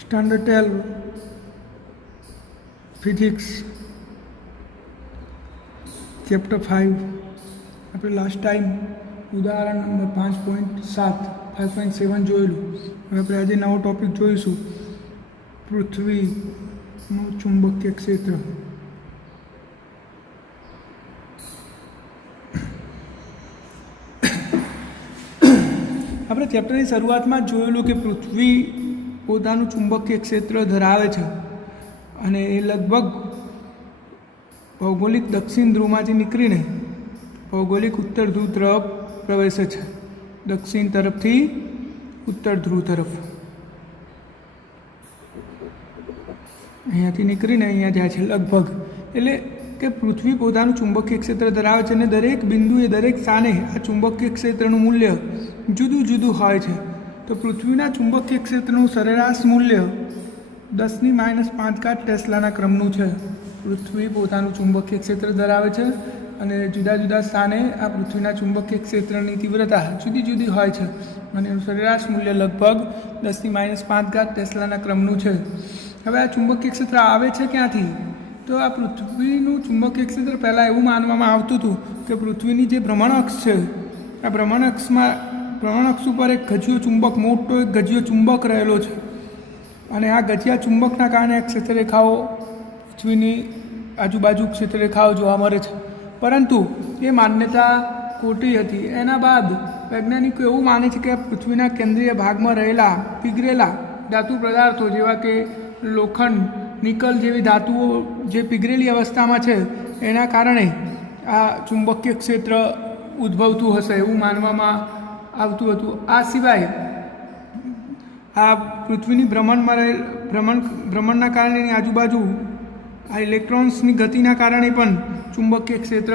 Standard 12 physics chapter 5 આપણે last time ઉદાહરણ number 5.7 5.7 જોયેલું. હવે આપણે આજે નવો ટૉપિક જોઈશું, પૃથ્વીનું ચુંબકીય ક્ષેત્ર. આપણે ચેપ્ટરની શરૂઆતમાં જ જોયેલું કે પૃથ્વી પોતાનું ચુંબકીય ક્ષેત્ર ધરાવે છે અને એ લગભગ ભૌગોલિક દક્ષિણ ધ્રુવમાંથી નીકળીને ભૌગોલિક ઉત્તર ધ્રુવ તરફ પ્રવેશે છે. દક્ષિણ તરફથી ઉત્તર ધ્રુવ તરફ અહીંયાથી નીકળીને અહીંયા જાય છે લગભગ. એટલે કે પૃથ્વી પોતાનું ચુંબકીય ક્ષેત્ર ધરાવે છે અને દરેક બિંદુએ દરેક સ્થાને આ ચુંબકીય ક્ષેત્રનું મૂલ્ય જુદું જુદું હોય છે. તો પૃથ્વીના ચુંબકીય ક્ષેત્રનું સરેરાશ મૂલ્ય 10⁻⁵ ટેસ્લાના ક્રમનું છે. પૃથ્વી પોતાનું ચુંબકીય ક્ષેત્ર ધરાવે છે અને જુદા જુદા સ્થાને આ પૃથ્વીના ચુંબકીય ક્ષેત્રની તીવ્રતા જુદી જુદી હોય છે અને એનું સરેરાશ મૂલ્ય લગભગ 10⁻⁵ ટેસ્લાના ક્રમનું છે. હવે આ ચુંબકીય ક્ષેત્ર આવે છે ક્યાંથી? તો આ પૃથ્વીનું ચુંબકીય ક્ષેત્ર પહેલાં એવું માનવામાં આવતું હતું કે પૃથ્વીની જે ભ્રમણઅક્ષ છે, આ ભ્રમણઅક્ષ ઉપર એક ગજિયો ચુંબક, મોટો એક ગજિયો ચુંબક રહેલો છે અને આ ગજિયા ચુંબકના કારણે ક્ષેત્રરેખાઓ પૃથ્વીની આજુબાજુ ક્ષેત્રરેખાઓ જોવા મળે છે. પરંતુ એ માન્યતા ખોટી હતી. એના બાદ વૈજ્ઞાનિકો એવું માને છે કે પૃથ્વીના કેન્દ્રીય ભાગમાં રહેલા પીગળેલા ધાતુ પદાર્થો જેવા કે લોખંડ, નિકલ જેવી ધાતુઓ જે પીગળેલી અવસ્થામાં છે એના કારણે આ ચુંબકીય ક્ષેત્ર ઉદ્ભવતું હશે એવું માનવામાં આવતું હતું. આ સિવાય આ પૃથ્વીની ભ્રમણના કારણે એની આજુબાજુ આ ઇલેક્ટ્રોન્સની ગતિના કારણે પણ ચુંબકીય ક્ષેત્ર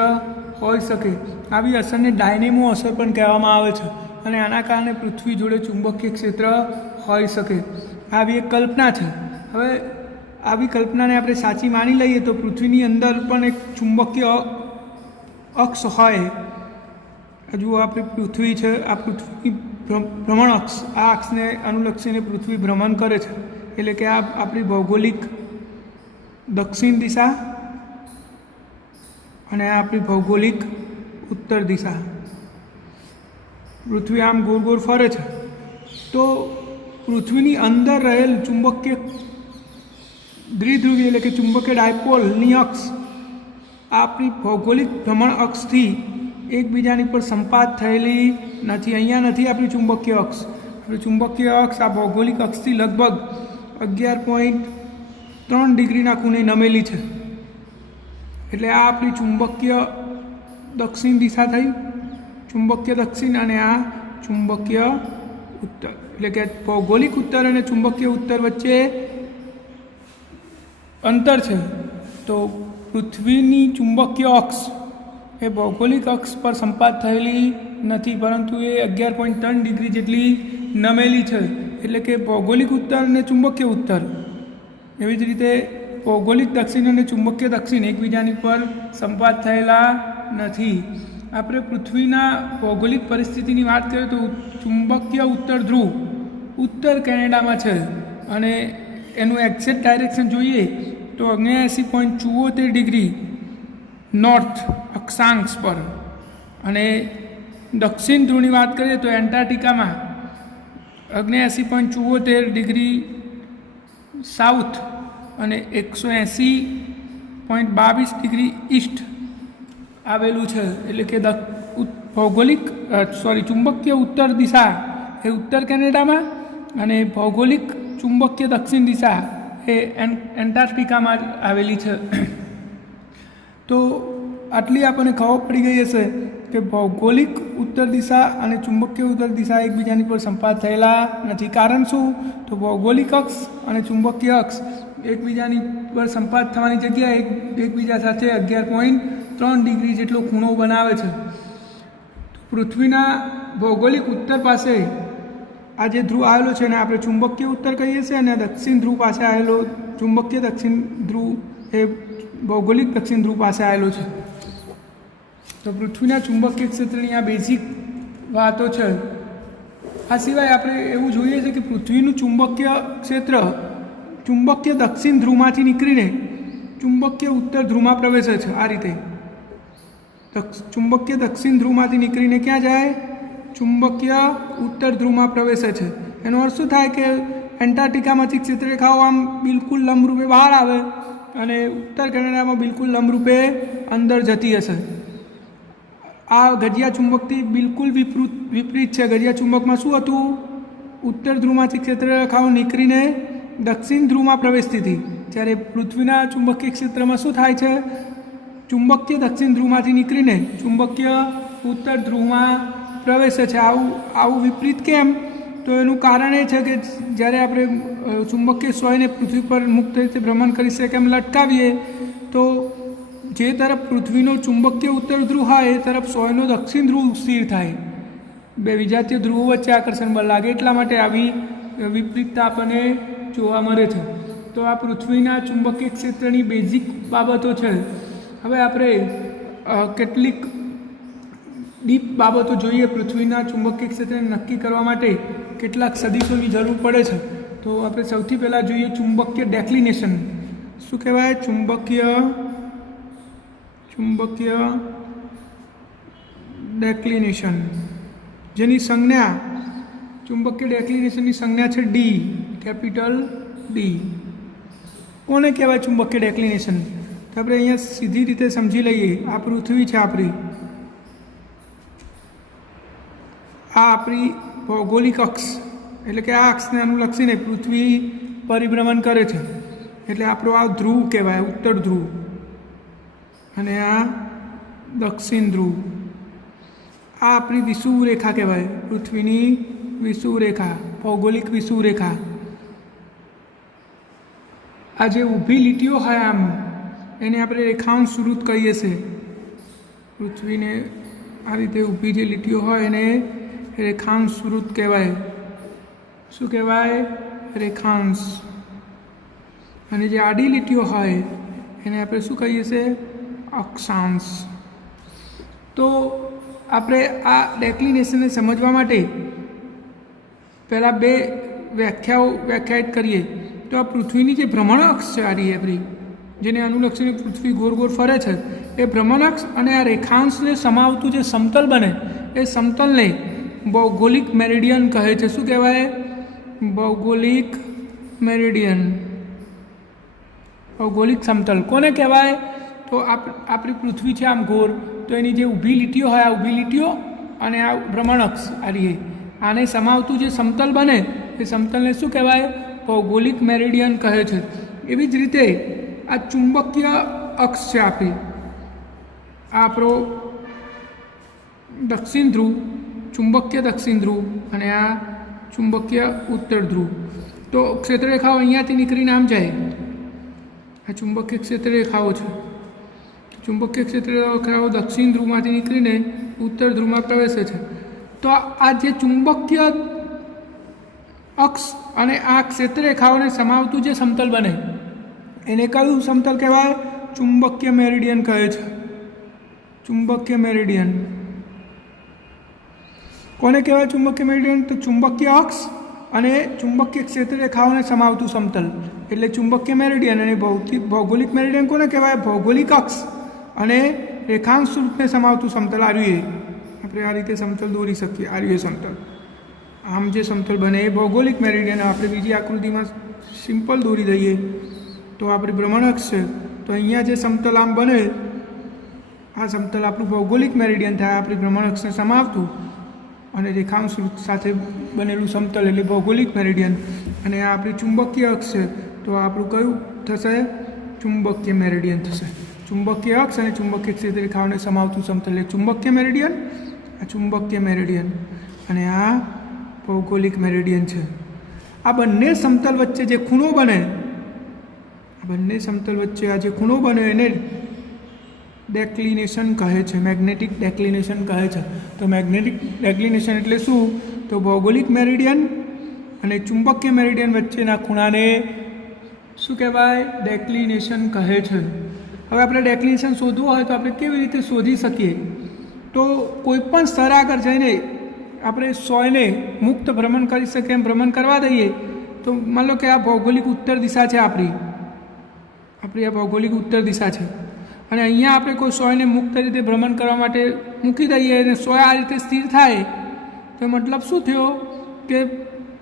હોઈ શકે. આવી અસરને ડાયનેમો અસર પણ કહેવામાં આવે છે અને આના કારણે પૃથ્વી જોડે ચુંબકીય ક્ષેત્ર હોઈ શકે. આવી એક કલ્પના છે. હવે આવી કલ્પનાને આપણે સાચી માની લઈએ તો પૃથ્વીની અંદર પણ એક ચુંબકીય અક્ષ હોય. હજુ આપણી પૃથ્વી છે, આ પૃથ્વી ભ્રમણ અક્ષ, આ અક્ષને અનુલક્ષીને પૃથ્વી ભ્રમણ કરે છે. એટલે કે આ આપણી ભૌગોલિક દક્ષિણ દિશા અને આ આપણી ભૌગોલિક ઉત્તર દિશા. પૃથ્વી આમ ગોળ ગોળ ફરે છે. તો પૃથ્વીની અંદર રહેલ ચુંબકીય દ્વિધ્રુવી એટલે કે ચુંબકીય ડાયપોલની અક્ષ આપણી ભૌગોલિક ભ્રમણ અક્ષથી એકબીજાની પર સંપાત થયેલી નથી. અહીંયા નથી આપણી ચુંબકીય અક્ષ. આપણી ચુંબકીય અક્ષ આ ભૌગોલિક અક્ષથી લગભગ 11.3 ડિગ્રીના ખૂણે નમેલી છે. એટલે આ આપણી ચુંબકીય દક્ષિણ દિશા થઈ, ચુંબકીય દક્ષિણ, અને આ ચુંબકીય ઉત્તર. એટલે કે ભૌગોલિક ઉત્તર અને ચુંબકીય ઉત્તર વચ્ચે અંતર છે. તો પૃથ્વીની ચુંબકીય અક્ષ એ ભૌગોલિક અક્ષ પર સંપાત થયેલી નથી, પરંતુ એ 11.3 ડિગ્રી જેટલી નમેલી છે. એટલે કે ભૌગોલિક ઉત્તર અને ચુંબકીય ઉત્તર, એવી જ રીતે ભૌગોલિક દક્ષિણ અને ચુંબકીય દક્ષિણ એકબીજાની પર સંપાત થયેલા નથી. આપણે પૃથ્વીના ભૌગોલિક પરિસ્થિતિની વાત કરીએ તો ચુંબકીય ઉત્તર ધ્રુવ ઉત્તર કેનેડામાં છે અને એનું એક્ઝેક્ટ ડાયરેક્શન જોઈએ તો 79.74 ડિગ્રી નોર્થ અક્ષાંશ પર. અને દક્ષિણ ધ્રુવની વાત કરીએ તો એન્ટાર્કટિકામાં 79.74 ડિગ્રી સાઉથ અને 180.22 ડિગ્રી ઈસ્ટ આવેલું છે. એટલે કે ચુંબકીય ઉત્તર દિશા એ ઉત્તર કેનેડામાં અને ભૌગોલિક ચુંબકીય દક્ષિણ દિશા એ એન્ટાર્કટિકામાં આવેલી છે. તો આટલી આપણને ખબર પડી ગઈ હશે કે ભૌગોલિક ઉત્તર દિશા અને ચુંબકીય ઉત્તર દિશા એકબીજાની પર સંપાત થયેલા નથી. કારણ શું? તો ભૌગોલિક અક્ષ અને ચુંબકીય અક્ષ એકબીજાની પર સંપાત થવાની જગ્યાએ એકબીજા સાથે 11.3 ડિગ્રી જેટલો ખૂણો બનાવે છે. પૃથ્વીના ભૌગોલિક ઉત્તર પાસે આ જે ધ્રુવ આવેલો છે એને આપણે ચુંબકીય ઉત્તર કહીએ છીએ અને દક્ષિણ ધ્રુવ પાસે આવેલો ચુંબકીય દક્ષિણ ધ્રુવ એ ભૌગોલિક દક્ષિણ ધ્રુવ પાસે આવેલો છે. તો પૃથ્વીના ચુંબકીય ક્ષેત્રની આ બેઝિક વાતો છે. આ સિવાય આપણે એવું જોઈએ છે કે પૃથ્વીનું ચુંબકીય ક્ષેત્ર ચુંબકીય દક્ષિણ ધ્રુવમાંથી નીકળીને ચુંબકીય ઉત્તર ધ્રુવમાં પ્રવેશે છે। આ રીતે ચુંબકીય દક્ષિણ ધ્રુવમાંથી નીકળીને ક્યાં જાય? ચુંબકીય ઉત્તર ધ્રુવમાં પ્રવેશે છે। એનો અર્થ શું થાય કે એન્ટાર્કટિકામાંથી ક્ષેત્રરેખાઓ આમ બિલકુલ લંબરૂપે બહાર આવે અને ઉત્તર કેનેડામાં બિલકુલ લંબરૂપે અંદર જતી હશે। આ ગજિયા ચુંબકથી બિલકુલ વિપરીત છે। ગજિયા ચુંબકમાં શું હતું? ઉત્તર ધ્રુવમાંથી ક્ષેત્રરેખાઓ નીકળીને દક્ષિણ ધ્રુવમાં પ્રવેશતી હતી, જ્યારે પૃથ્વીના ચુંબકીય ક્ષેત્રમાં શું થાય છે? ચુંબકીય દક્ષિણ ધ્રુવમાંથી નીકળીને ચુંબકીય ઉત્તર ધ્રુવમાં પ્રવેશે છે। આવું વિપરીત કેમ? તો એનું કારણ એ છે કે જ્યારે આપણે ચુંબકીય સોયને પૃથ્વી પર મુક્ત રીતે ભ્રમણ કરી શકે એમ લટકાવીએ તો જે તરફ પૃથ્વીનો ચુંબકીય ઉત્તર ધ્રુવ હોય એ તરફ સોયનો દક્ષિણ ધ્રુવ સ્થિર થાય। બે વિજાતીય ધ્રુવો વચ્ચે આકર્ષણ બળ લાગે, એટલા માટે આવી વિપરીતતા આપણને જોવા મળે છે। તો આ પૃથ્વીના ચુંબકીય ક્ષેત્રની બેઝિક બાબતો છે। હવે આપણે કેટલીક ડીપ બાબતો જોઈએ। પૃથ્વીના ચુંબકીય ક્ષેત્રને નક્કી કરવા માટે કેટલાક સદીશોની જરૂર પડે છે। તો આપણે સૌથી પહેલાં જોઈએ ચુંબકીય ડેક્લિનેશન। શું કહેવાય? ચુંબકીય ડેક્લિનેશન, જેની સંજ્ઞા ચુંબકીય ડેક્લિનેશનની સંજ્ઞા છે ડી, કેપિટલ ડી। કોને કહેવાય ચુંબકીય ડેક્લિનેશન? તો આપણે અહીંયા સીધી રીતે સમજી લઈએ। આ પૃથ્વી છે આપણી, આ આપણી ભૌગોલિક અક્ષ, એટલે કે આ અક્ષને અનુલક્ષીને પૃથ્વી પરિભ્રમણ કરે છે, એટલે આપણો આ ધ્રુવ કહેવાય, ઉત્તર ધ્રુવ, અને આ દક્ષિણ ધ્રુવ। આ આપણી વિષુવ રેખા કહેવાય, પૃથ્વીની વિષુવ રેખા, ભૌગોલિક વિષુવ રેખા। આ જે ઊભી લીટીઓ હોય આમ, એને આપણે રેખાંશ વૃત્ત કહીએ છીએ। પૃથ્વીને આ રીતે ઊભી જે લીટીઓ હોય એને રેખાંશ વૃત્ત કહેવાય। શું કહેવાય? રેખાંશ। અને જે આડી લીટીઓ હોય એને આપણે શું કહીએ છીએ? અક્ષાંશ। તો આપણે આ ડેક્લિનેશનને સમજવા માટે પહેલાં બે વ્યાખ્યાયિત કરીએ। તો આ પૃથ્વીની જે ભ્રમણ અક્ષ છે આડી આપણી, જેને અનુલક્ષીને પૃથ્વી ગોળ ગોળ ફરે છે, એ ભ્રમણ અક્ષ અને આ રેખાંશને સમાવતું જે સમતલ બને એ સમતલને ભૌગોલિક મેરિડિયન કહે છે। શું કહેવાય? ભૌગોલિક મેરિડિયન, ભૌગોલિક સમતલ કોને કહેવાય? તો આપણી પૃથ્વી છે આમ ગોળ, તો એની જે ઊભી લીટીઓ હોય, આ ઊભી લીટીઓ અને આ ભ્રમણ અક્ષ આરીએ, આને સમાવતું જે સમતલ બને એ સમતલને શું કહેવાય? ભૌગોલિક મેરિડિયન કહે છે। એવી જ રીતે આ ચુંબકીય અક્ષ છે આપણી, આ આપણો દક્ષિણ ધ્રુવ, ચુંબકીય દક્ષિણ ધ્રુવ, અને આ ચુંબકીય ઉત્તર ધ્રુવ। તો ક્ષેત્રરેખાઓ અહીંયાથી નીકળીને આમ જાય, આ ચુંબકીય ક્ષેત્રરેખાઓ છે। ચુંબકીય ક્ષેત્રરેખાઓ દક્ષિણ ધ્રુવમાંથી નીકળીને ઉત્તર ધ્રુવમાં પ્રવેશે છે। તો આ જે ચુંબકીય અક્ષ અને આ ક્ષેત્રરેખાઓને સમાવતું જે સમતલ બને એને કયું સમતલ કહેવાય? ચુંબકીય મેરિડિયન કહે છે। ચુંબકીય મેરિડિયન કોને કહેવાય? ચુંબકીય મેરિડિયન તો ચુંબકીય અક્ષ અને ચુંબકીય ક્ષેત્રરેખાઓને સમાવતું સમતલ એટલે ચુંબકીય મેરિડિયન। અને ભૌગોલિક મેરિડિયન કોને કહેવાય? ભૌગોલિક અક્ષ અને રેખાંશ વૃત્તને સમાવતું સમતલ આર્યું। આપણે આ રીતે સમતલ દોરી શકીએ, આર્યું સમતલ, આમ જે સમતલ બને એ ભૌગોલિક મેરિડિયન। આપણે બીજી આકૃતિમાં સિમ્પલ દોરી દઈએ તો આપણી ભ્રમણ અક્ષ છે, તો અહીંયા જે સમતલ આમ બને આ સમતલ આપણું ભૌગોલિક મેરિડિયન થાય, આપણી ભ્રમણ અક્ષને સમાવતું, અને રેખાંશ વૃત્ત સાથે બનેલું સમતલ એટલે ભૌગોલિક મેરિડિયન। અને આ આપણી ચુંબકીય અક્ષ છે, તો આપણું કયું થશે? ચુંબકીય મેરિડિયન થશે। ચુંબકીય અક્ષ અને ચુંબકીય ક્ષેત્રરેખાઓને સમાવતું સમતલ એટલે ચુંબકીય મેરિડિયન, આ ચુંબકીય મેરિડિયન, અને આ ભૌગોલિક મેરિડિયન છે। આ બંને સમતલ વચ્ચે જે ખૂણો બને, આ બંને સમતલ વચ્ચે આ જે ખૂણો બને એને ડેક્લિનેશન કહે છે, મેગ્નેટિક ડેક્લિનેશન કહે છે। તો મેગ્નેટિક ડેક્લિનેશન એટલે શું? તો ભૌગોલિક મેરિડિયન અને ચુંબકીય મેરિડિયન વચ્ચેના ખૂણાને શું કહેવાય? ડેક્લિનેશન કહે છે। હવે આપણે ડેક્લિનેશન શોધવું હોય તો આપણે કેવી રીતે શોધી શકીએ? તો કોઈપણ સ્તર આગળ જઈને આપણે સોયને મુક્ત ભ્રમણ કરી શકીએ એમ ભ્રમણ કરવા દઈએ તો માન લો કે આ ભૌગોલિક ઉત્તર દિશા છે આપણી આ ભૌગોલિક ઉત્તર દિશા છે અને અહીંયા આપણે કોઈ સોયને મુક્ત રીતે ભ્રમણ કરવા માટે મૂકી દઈએ અને સોય આ રીતે સ્થિર થાય તો મતલબ શું થયો કે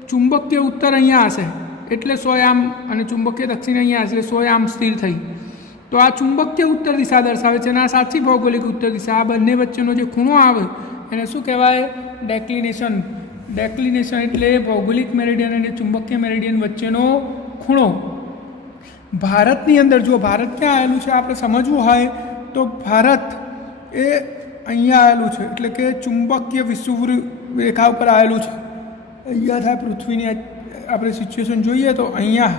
ચુંબકીય ઉત્તર અહીંયા હશે એટલે સોય આમ અને ચુંબકીય દક્ષિણ અહીંયા હશે એટલે સોય આમ સ્થિર થઈ તો આ ચુંબકીય ઉત્તર દિશા દર્શાવે છે અને આ સાચી ભૌગોલિક ઉત્તર દિશા આ બંને વચ્ચેનો જે ખૂણો આવે એને શું કહેવાય ડેક્લિનેશન એટલે ભૌગોલિક મેરિડિયન અને ચુંબકીય મેરિડિયન વચ્ચેનો ખૂણો ભારતની અંદર જો ભારત ક્યાં આવેલું છે આપણે સમજવું હોય તો ભારત એ અહીંયા આવેલું છે એટલે કે ચુંબકીય વિષુવવૃત્ત રેખા ઉપર આવેલું છે અહીંયા થાય પૃથ્વીની આપણે સિચ્યુએશન જોઈએ તો અહીંયા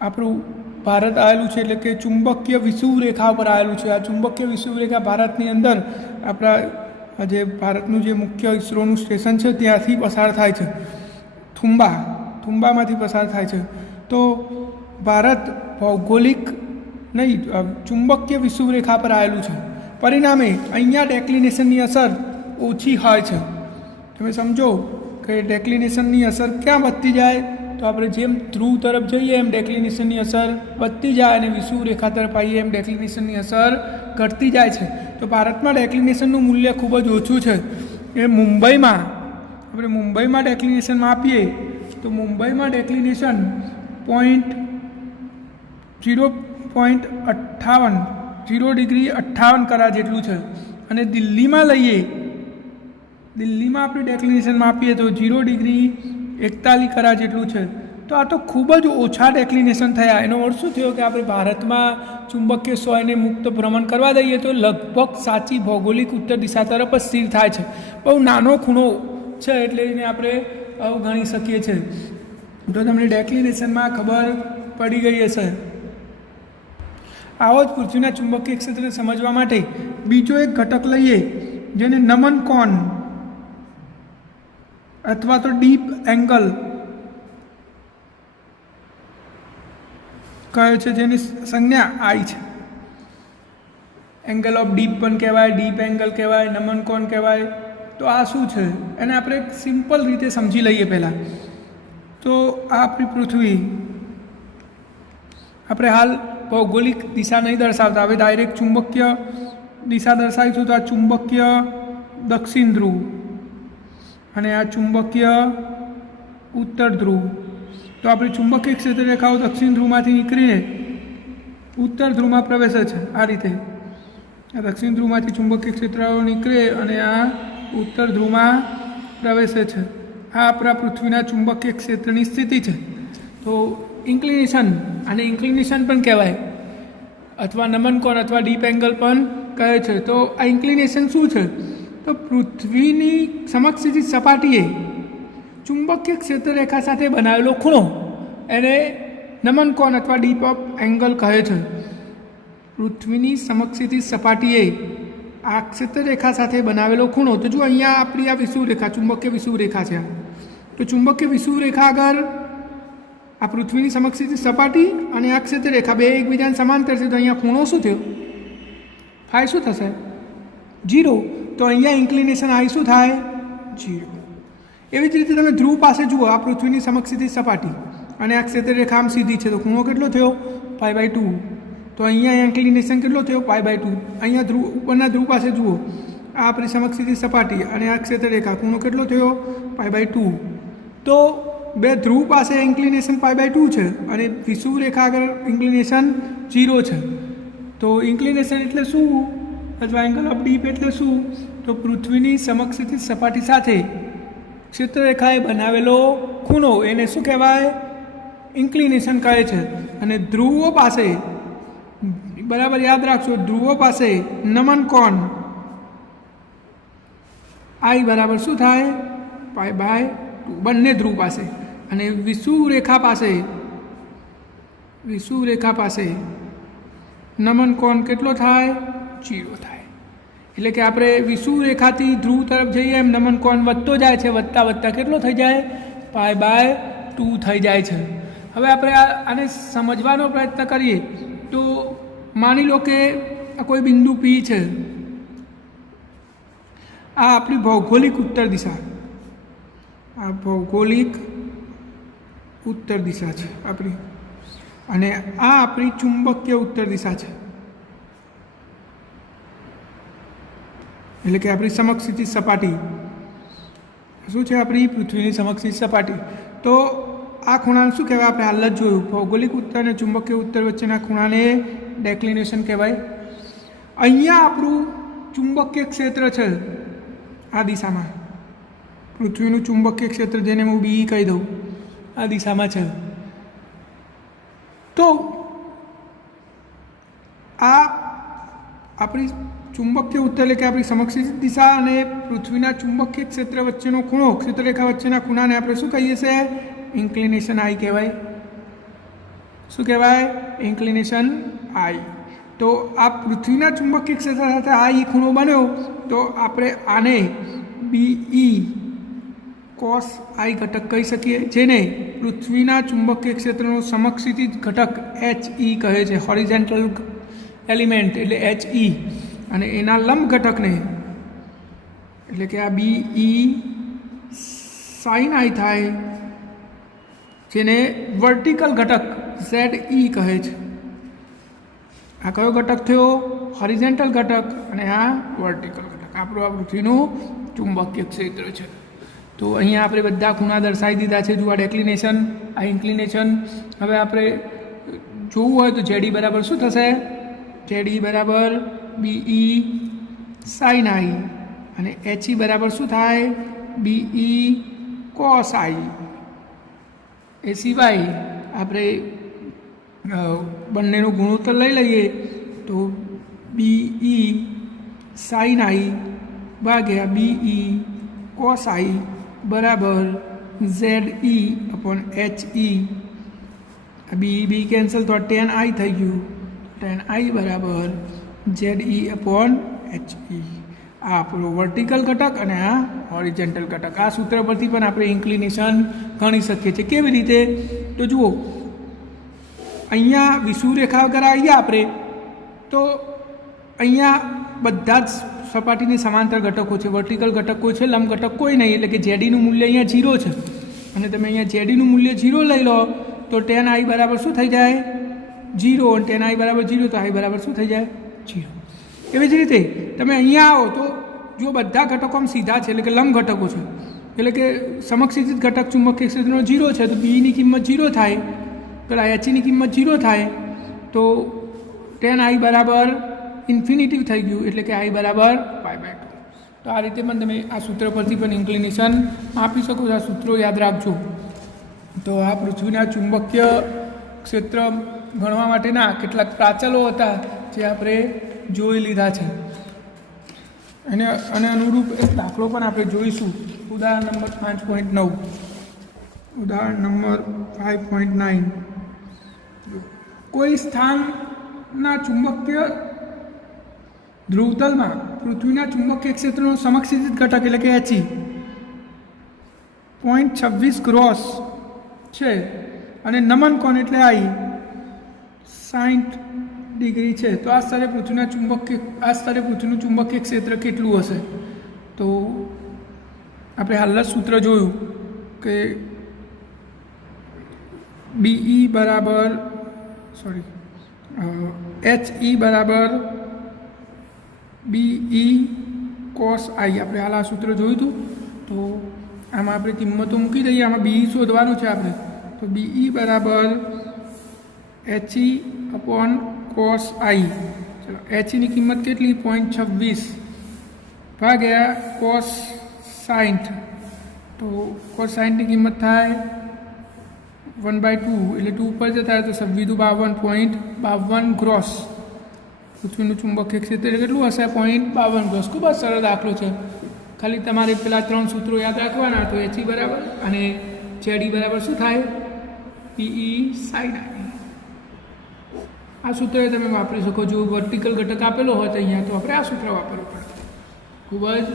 આપણું ભારત આવેલું છે એટલે કે ચુંબકીય વિષુવવૃત્ત રેખા ઉપર આવેલું છે આ ચુંબકીય વિષુવવૃત્ત રેખા ભારતની અંદર આપણા જે ભારતનું જે મુખ્ય ઇસરોનું સ્ટેશન છે ત્યાંથી પસાર થાય છે થુંબામાંથી પસાર થાય છે તો ભારત ભૌગોલિક નહીં ચુંબકીય વિષુવવૃત્ત રેખા પર આવેલું છે પરિણામે અહીંયા ડેક્લિનેશનની અસર ઓછી હોય છે તમે સમજો કે ડેક્લિનેશનની અસર ક્યાં વધતી જાય તો આપણે જેમ ધ્રુવ તરફ જઈએ એમ ડેક્લિનેશનની અસર વધતી જાય અને વિષુવવૃત્ત રેખા તરફ આવીએ એમ ડેક્લિનેશનની અસર ઘટતી જાય છે તો ભારતમાં ડેક્લિનેશનનું મૂલ્ય ખૂબ જ ઓછું છે એ મુંબઈમાં ડેક્લિનેશન માપીએ તો મુંબઈમાં ડેક્લિનેશન 0.58 કરા જેટલું છે અને દિલ્હીમાં આપણે ડેક્લિનેશન માપીએ તો 0.41 કરા જેટલું છે તો આ તો ખૂબ જ ઓછા ડેક્લિનેશન થયા એનો અર્થ શું થયો કે આપણે ભારતમાં ચુંબકીય સોયને મુક્ત ભ્રમણ કરવા દઈએ તો લગભગ સાચી ભૌગોલિક ઉત્તર દિશા તરફ જ સ્થિર થાય છે બહુ નાનો ખૂણો છે એટલે એને આપણે અવગણી શકીએ છીએ તો તમને ડેક્લિનેશનમાં ખબર પડી ગઈ હશે આવો જ પૃથ્વીના ચુંબકીય ક્ષેત્રને સમજવા માટે બીજો એક ઘટક લઈએ જેને નમન કોણ અથવા તો ડીપ એંગલ કહે છે જેની સંજ્ઞા આઈ છે એંગલ ઓફ ડીપ પણ કહેવાય ડીપ એંગલ કહેવાય નમન કોણ કહેવાય તો આ શું છે એને આપણે એક સિમ્પલ રીતે સમજી લઈએ પહેલાં તો આ આપણી પૃથ્વી આપણે હાલ ભૌગોલિક દિશા નહીં દર્શાવતા હવે ડાયરેક્ટ ચુંબકીય દિશા દર્શાવીશું તો આ ચુંબકીય દક્ષિણ ધ્રુવ અને આ ચુંબકીય ઉત્તર ધ્રુવ તો આપણી ચુંબકીય ક્ષેત્ર રેખાઓ દક્ષિણ ધ્રુવમાંથી નીકળીને ઉત્તર ધ્રુવમાં પ્રવેશે છે આ રીતે આ દક્ષિણ ધ્રુવમાંથી ચુંબકીય ક્ષેત્રો નીકળે અને આ ઉત્તર ધ્રુવમાં પ્રવેશે છે આ આપણા પૃથ્વીના ચુંબકીય ક્ષેત્રની સ્થિતિ છે તો ઇન્ક્લિનેશન આને ઇન્ક્લિનેશન પણ કહેવાય અથવા નમન કોણ અથવા ડીપ એંગલ પણ કહે છે તો આ ઇન્ક્લિનેશન શું છે તો પૃથ્વીની સમક્ષ સપાટીએ ચુંબકીય ક્ષેત્ર રેખા સાથે બનાવેલો ખૂણો એને નમન કોણ અથવા ડીપ ઓફ એંગલ કહે છે પૃથ્વીની સમક્ષ સપાટીએ આ ક્ષેત્ર રેખા સાથે બનાવેલો ખૂણો તો જો અહીંયા આપણી આ વિષુવવૃત્ત રેખા ચુંબકીય વિષુવવૃત્ત રેખા છે તો ચુંબકીય વિષુવવૃત્ત રેખા આગળ આ પૃથ્વીની સમક્ષ સપાટી અને આ ક્ષેત્ર રેખા બે એકબીજાને સમાંતર છે તો અહીંયા ખૂણો શું થયો ફાઈ શું થશે 0 તો અહીંયા ઇન્ક્લિનેશન આઈ શું થાય 0 એવી જ રીતે તમે ધ્રુવ પાસે જુઓ આ પૃથ્વીની સમક્ષ સપાટી અને આ ક્ષેત્ર રેખા આમ સીધી છે તો ખૂણો કેટલો થયો π/2 તો અહીંયા ઇન્ક્લિનેશન કેટલો થયો π/2 અહીંયા ધ્રુવ ઉપરના ધ્રુવ પાસે જુઓ આ આપણી સમક્ષ સપાટી અને આ ક્ષેત્ર રેખા ખૂણો કેટલો થયો π/2 તો બે ધ્રુવ પાસે ઇન્ક્લિનેશન π/2 છે અને વિષુવવૃત્ત રેખા આગળ ઇન્ક્લિનેશન 0 છે તો ઇન્ક્લિનેશન એટલે શું અથવા એંગલ ઓફ ડીપ એટલે શું તો પૃથ્વીની સમક્ષ સપાટી સાથે ક્ષેત્રરેખાએ બનાવેલો ખૂણો એને શું કહેવાય ઇન્ક્લિનેશન કહે છે અને ધ્રુવો પાસે બરાબર યાદ રાખજો ધ્રુવો પાસે નમન કોણ આઈ બરાબર શું થાય π/2 બંને ધ્રુવ પાસે અને વિષુવવૃત્ત રેખા પાસે નમન કોણ કેટલો થાય 0 થાય એટલે કે આપણે વિષુવવૃત્ત રેખાથી ધ્રુવ તરફ જઈએ એમ નમન કોણ વધતો જાય છે વધતા કેટલો થઈ જાય π/2 થઈ જાય છે હવે આપણે આને સમજવાનો પ્રયત્ન કરીએ તો માની લો કે આ કોઈ બિંદુ P છે આ આપણી ભૌગોલિક ઉત્તર દિશા આ ભૌગોલિક उत्तर दिशा है अपनी, अने आ अपनी चुंबकीय उत्तर दिशा है, एटले के अपनी समक्षितिज सपाटी शुं छे अपनी पृथ्वीनी समक्षितिज सपाटी। तो आ खूणा शुं कहेवाय आपणे हाल ज जोयुं, भौगोलिक उत्तर अने चुंबकीय उत्तर वच्चेना खूणाने डेक्लिनेशन कहेवाय। अहींया आपणुं चुंबकीय क्षेत्र छे, आ दिशामां पृथ्वीनुं चुंबकीय क्षेत्र जेने हूँ बी कही दऊं, आ दिशामां छे। तो आ अपनी चुंबकीय उत्तर એટલે કે આપણી સમક્ષિતિજ દિશા અને પૃથ્વીના ચુંબકીય ક્ષેત્ર વચ્ચેનો ખૂણો, ક્ષેત્રરેખા વચ્ચેના ખૂણાને આપણે શું કહીએ છીએ? ઇન્ક્લિનેશન આઈ કહેવાય। શું કહેવાય? ઇન્ક્લિનેશન આઈ। તો આ પૃથ્વીના ચુંબકીય ક્ષેત્ર સાથે આ ઈ ખૂણો બન્યો, તો આપણે આને BE cos I ઘટક કહી શકીએ, જેને પૃથ્વીના ચુંબકીય ક્ષેત્રનો સમક્ષિતિજ ઘટક HE કહે છે, હોરિઝોન્ટલ એલિમેન્ટ એટલે HE, અને એના લંબ ઘટકને એટલે કે આ BE sin I થાય, જેને વર્ટિકલ ઘટક ZE કહે છે। આ કયો ઘટક થયો? હોરિઝોન્ટલ ઘટક, અને આ વર્ટિકલ ઘટક આપણું આ પૃથ્વીનું ચુંબકીય ક્ષેત્ર છે। તો અહીંયા આપણે બધા ખૂણા દર્શાવી દીધા છે। જો આ ડેક્લિનેશન, આ ઇન્ક્લિનેશન। હવે આપણે જોવું હોય તો ZE બરાબર શું થશે? ZE બરાબર BE sin I, અને HE બરાબર શું થાય? BE cos I। એ સિવાય આપણે બંનેનો ગુણોત્તર લઈ લઈએ તો BE sin I ભાગ્યા BE cos I बराबर ZE upon HE। BE cancel तो tan I थी गयु, tan I बराबर ZE अपॉन HE। आ आपणो वर्टिकल घटक अने आ होरिजेंटल घटक। आ सूत्र परथी पण आपणे इन्क्लिनेशन गणी शकीए छीए। केवी रीते? तो जुओ, अहींया विषुवरेखा अगर आवीए आपणे तो अहींया बधा ज सपाटीनी समांतर घटको छे, वर्टिकल घटक कोई छे, लंब घटक कोई नहीं, એટલે કે ZE નું મૂલ્ય અહીંયા 0 છે, અને તમે અહીંયા ZE નું મૂલ્ય 0 લઈ લો તો tan I બરાબર શું થઈ જાય? 0, અને tan I બરાબર 0 તો I બરાબર શું થઈ જાય? 0। એવી જ રીતે તમે અહીંયા આવો તો જો બધા ઘટકો આમ સીધા છે એટલે કે લંબ ઘટકો છે, એટલે કે સમક્ષિતિજ ઘટક ચુંબકીય ક્ષેત્રનો 0 છે તો BE ની કિંમત 0 થાય, પેલા HE ની કિંમત 0 થાય, તો tan I બરાબર ઇન્ફિનિટિવ થઈ ગયું, એટલે કે I બરાબર π/2। તો આ રીતે પણ તમે આ સૂત્ર પરથી પણ ઇન્ક્લિનેશન આપી શકો છો। આ સૂત્રો યાદ રાખજો। તો આ પૃથ્વીના ચુંબકીય ક્ષેત્ર ગણવા માટેના કેટલાક પ્રાચલો હતા જે આપણે જોઈ લીધા છે, અને અનુરૂપ એક દાખલો પણ આપણે જોઈશું। ઉદાહરણ નંબર 5.9। ઉદાહરણ નંબર 5.9, કોઈ સ્થાનના ચુંબકીય ધ્રુવતલમાં પૃથ્વીના ચુંબકીય ક્ષેત્રનો સમક્ષિતિજ ઘટક એટલે કે HE 0.26 ક્રોસ છે, અને નમન કોણ એટલે I 60 ડિગ્રી છે। તો આ સ્તરે પૃથ્વીનું ચુંબકીય ક્ષેત્ર કેટલું હશે? તો આપણે હાલ જ સૂત્ર જોયું કે BE બરાબર HE બરાબર BE cos I। આપણે હાલ આ સૂત્ર જોયું હતું, તો આમાં આપણે કિંમતો મૂકી દઈએ। આમાં BE શોધવાનું છે આપણે, તો BE બરાબર HE अपॉन cos I। चलो HE ની કિંમત કેટલી? 0.26 ભાગ્યા cos 60, તો cos 60 ની કિંમત થાય 1/2, એટલે 2 ઉપર જતા તો 52 ગ્રોસ। પૃથ્વીનું ચુંબકીય ક્ષેત્ર કેટલું હશે? 0.52 ગ્રોસ। ખૂબ જ સરળ દાખલો છે, ખાલી તમારે પેલા 3 સૂત્રો યાદ રાખવાના। તો HE બરાબર અને ZE બરાબર શું થાય? BE sin I। આ સૂત્ર તમે વાપરી શકો। જો વર્ટિકલ ઘટક આપેલો હોય તો અહીંયા તો આપણે આ સૂત્ર વાપરવું પડે। ખૂબ જ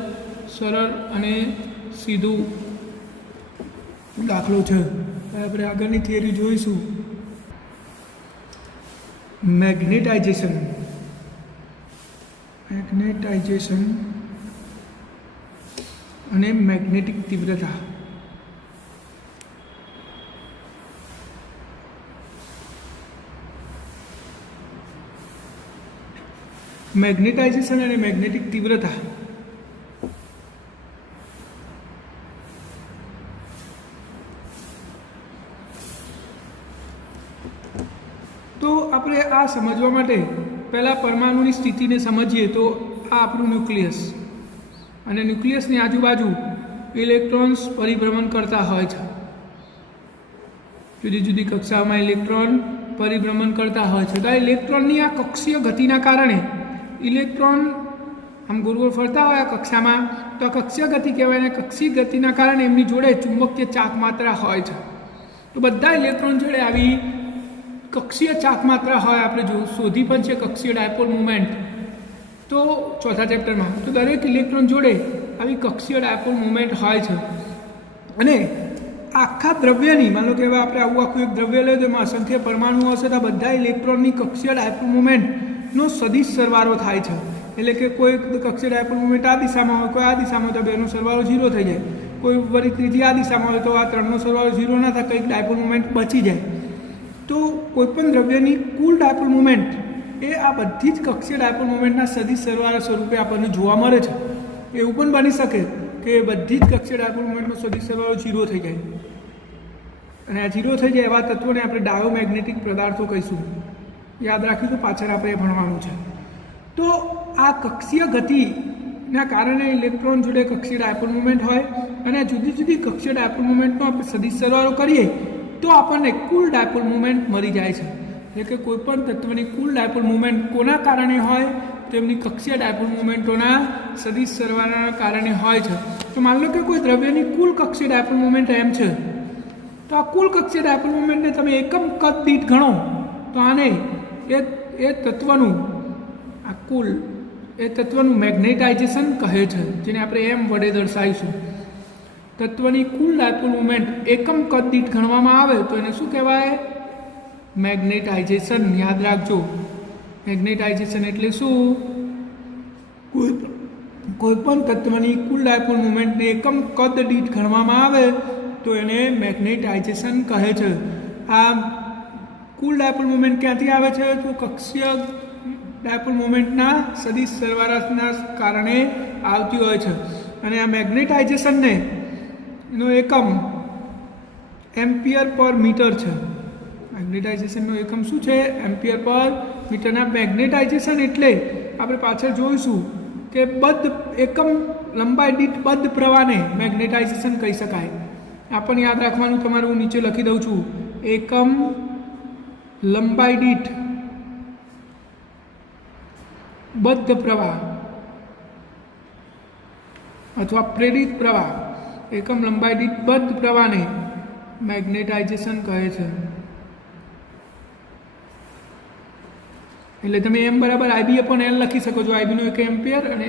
સરળ અને સીધું દાખલો છે। આપણે આગળની થિયરી જોઈશું। મેગ્નેટાઇઝેશન અને મેગ્નેટિક તીવ્રતા। મેગ્નેટાઇઝેશન અને મેગ્નેટિક તીવ્રતા. તો આપણે આ સમજવા માટે પહેલાં પરમાણુની સ્થિતિને સમજીએ. તો આ આપણું ન્યુક્લિયસ, અને ન્યુક્લિયસની આજુબાજુ ઇલેક્ટ્રોન્સ પરિભ્રમણ કરતા હોય છે. જુદી જુદી કક્ષાઓમાં ઇલેક્ટ્રોન પરિભ્રમણ કરતા હોય છે. તો આ ઇલેક્ટ્રોનની આ કક્ષીય ગતિના કારણે ઇલેક્ટ્રોન આમ ગોળ ગોળ ફરતા હોય આ કક્ષામાં, તો આ કક્ષીય ગતિ કહેવાય. અને કક્ષીય ગતિના કારણે એમની જોડે ચુંબકીય ચાક માત્રા હોય છે. તો બધા ઇલેક્ટ્રોન જોડે આવી કક્ષીય ચાક માત્રા હોય. આપણે શોધી પણ છે કક્ષીય ડાયપોલ મુવમેન્ટ, તો ચોથા ચેપ્ટરમાં. તો દરેક ઇલેક્ટ્રોન જોડે આવી કક્ષીય ડાયપોલ મુવમેન્ટ હોય છે. અને આખા દ્રવ્યની, માનો કે હવે આપણે આવું આખું એક દ્રવ્ય લઈએ તો એમાં અસંખ્ય પરમાણુઓ હશે. તો બધા ઇલેક્ટ્રોનની કક્ષીય ડાયપોલ મુવમેન્ટનો સદિશ સરવાળો થાય છે. એટલે કે કોઈ કક્ષીય ડાયપોલ મુવમેન્ટ આ દિશામાં હોય, કોઈ આ દિશામાં, તો બેનો સરવાળો 0 થઈ જાય. કોઈ વળી ત્રીજી આ દિશામાં હોય તો આ ત્રણનો સરવાળો 0 ના થાય, કંઈક ડાયપોલ મુવમેન્ટ બચી જાય. તો કોઈપણ દ્રવ્યની કુલ ડાયપોલ મુવમેન્ટ એ આ બધી જ કક્ષીય ડાયપોલ મુવમેન્ટના સદિશ સરવાળા સ્વરૂપે આપણને જોવા મળે છે. એવું પણ બની શકે કે બધી જ કક્ષીય ડાયપોલ મુવમેન્ટનો સદિશ સરવાળો 0 થઈ જાય. અને આ 0 થઈ જાય એવા તત્વોને આપણે ડાયોમેગ્નેટિક પદાર્થો કહીશું. યાદ રાખ્યું તો પાછળ આપણે એ ભણવાનું છે. તો આ કક્ષીય ગતિના કારણે ઇલેક્ટ્રોન જોડે કક્ષીય ડાયપોલ મુવમેન્ટ હોય, અને જુદી જુદી કક્ષીય ડાયપોલ મુવમેન્ટનો આપણે સદિશ સરવાળો કરીએ તો આપણને કુલ ડાયપોલ મુવમેન્ટ મળી જાય છે. એટલે કે કોઈપણ તત્વની કુલ ડાયપોલ મુવમેન્ટ કોના કારણે હોય? તેમની કક્ષીય ડાયપોલ મુવમેન્ટોના સદિશ સરવાળાના કારણે હોય છે. તો માની લો કે કોઈ દ્રવ્યની કુલ કક્ષીય ડાયપોલ મુવમેન્ટ એમ છે, તો આ કુલ કક્ષીય ડાયપોલ મુવમેન્ટને તમે એકમ કદ દીઠ ગણો તો આને એ તત્વનું આ કુલ એ તત્વનું મેગ્નેટાઇઝેશન કહે છે, જેને આપણે એમ વડે દર્શાવીશું. તત્વની કુલ ડાયપોલ મુવમેન્ટ એકમ કદ દીઠ ગણવામાં આવે તો એને શું કહેવાય? મેગ્નેટાઇઝેશન. યાદ રાખજો, મેગ્નેટાઇઝેશન એટલે શું? કોઈપણ તત્વની કુલ ડાયપોલ મુવમેન્ટને એકમ કદ દીઠ ગણવામાં આવે તો એને મેગ્નેટાઇઝેશન કહે છે. આ કુલ ડાયપોલ મુવમેન્ટ ક્યાંથી આવે છે? તો કક્ષીય ડાયપોલ મુવમેન્ટના સદિશ સરવાળાના કારણે આવતી હોય છે. અને આ મેગ્નેટાઇઝેશનને એનો એકમ એમ્પિયર પર મીટર છે. મેગ્નેટાઇઝેશનનો એકમ શું છે? એમ્પિયર પર મીટરના. મેગ્નેટાઇઝેશન એટલે આપણે પાછળ જોઈશું કે એકમ લંબાઈ દીઠ બદ્ધ પ્રવાહને મેગ્નેટાઇઝેશન કહી શકાય. આપણને યાદ રાખવાનું, તમારું હું નીચે લખી દઉં છું. એકમ લંબાઈ દીઠ બદ્ધ પ્રવાહ અથવા પ્રેરિત પ્રવાહ, એકમ લંબાઈ દીઠ બદ્ધ પ્રવાહને મેગ્નેટાઇઝેશન કહે છે. એટલે તમે એમ બરાબર આઈબી પણ એલ લખી શકો છો. આઈબીનો એક એમ્પિયર અને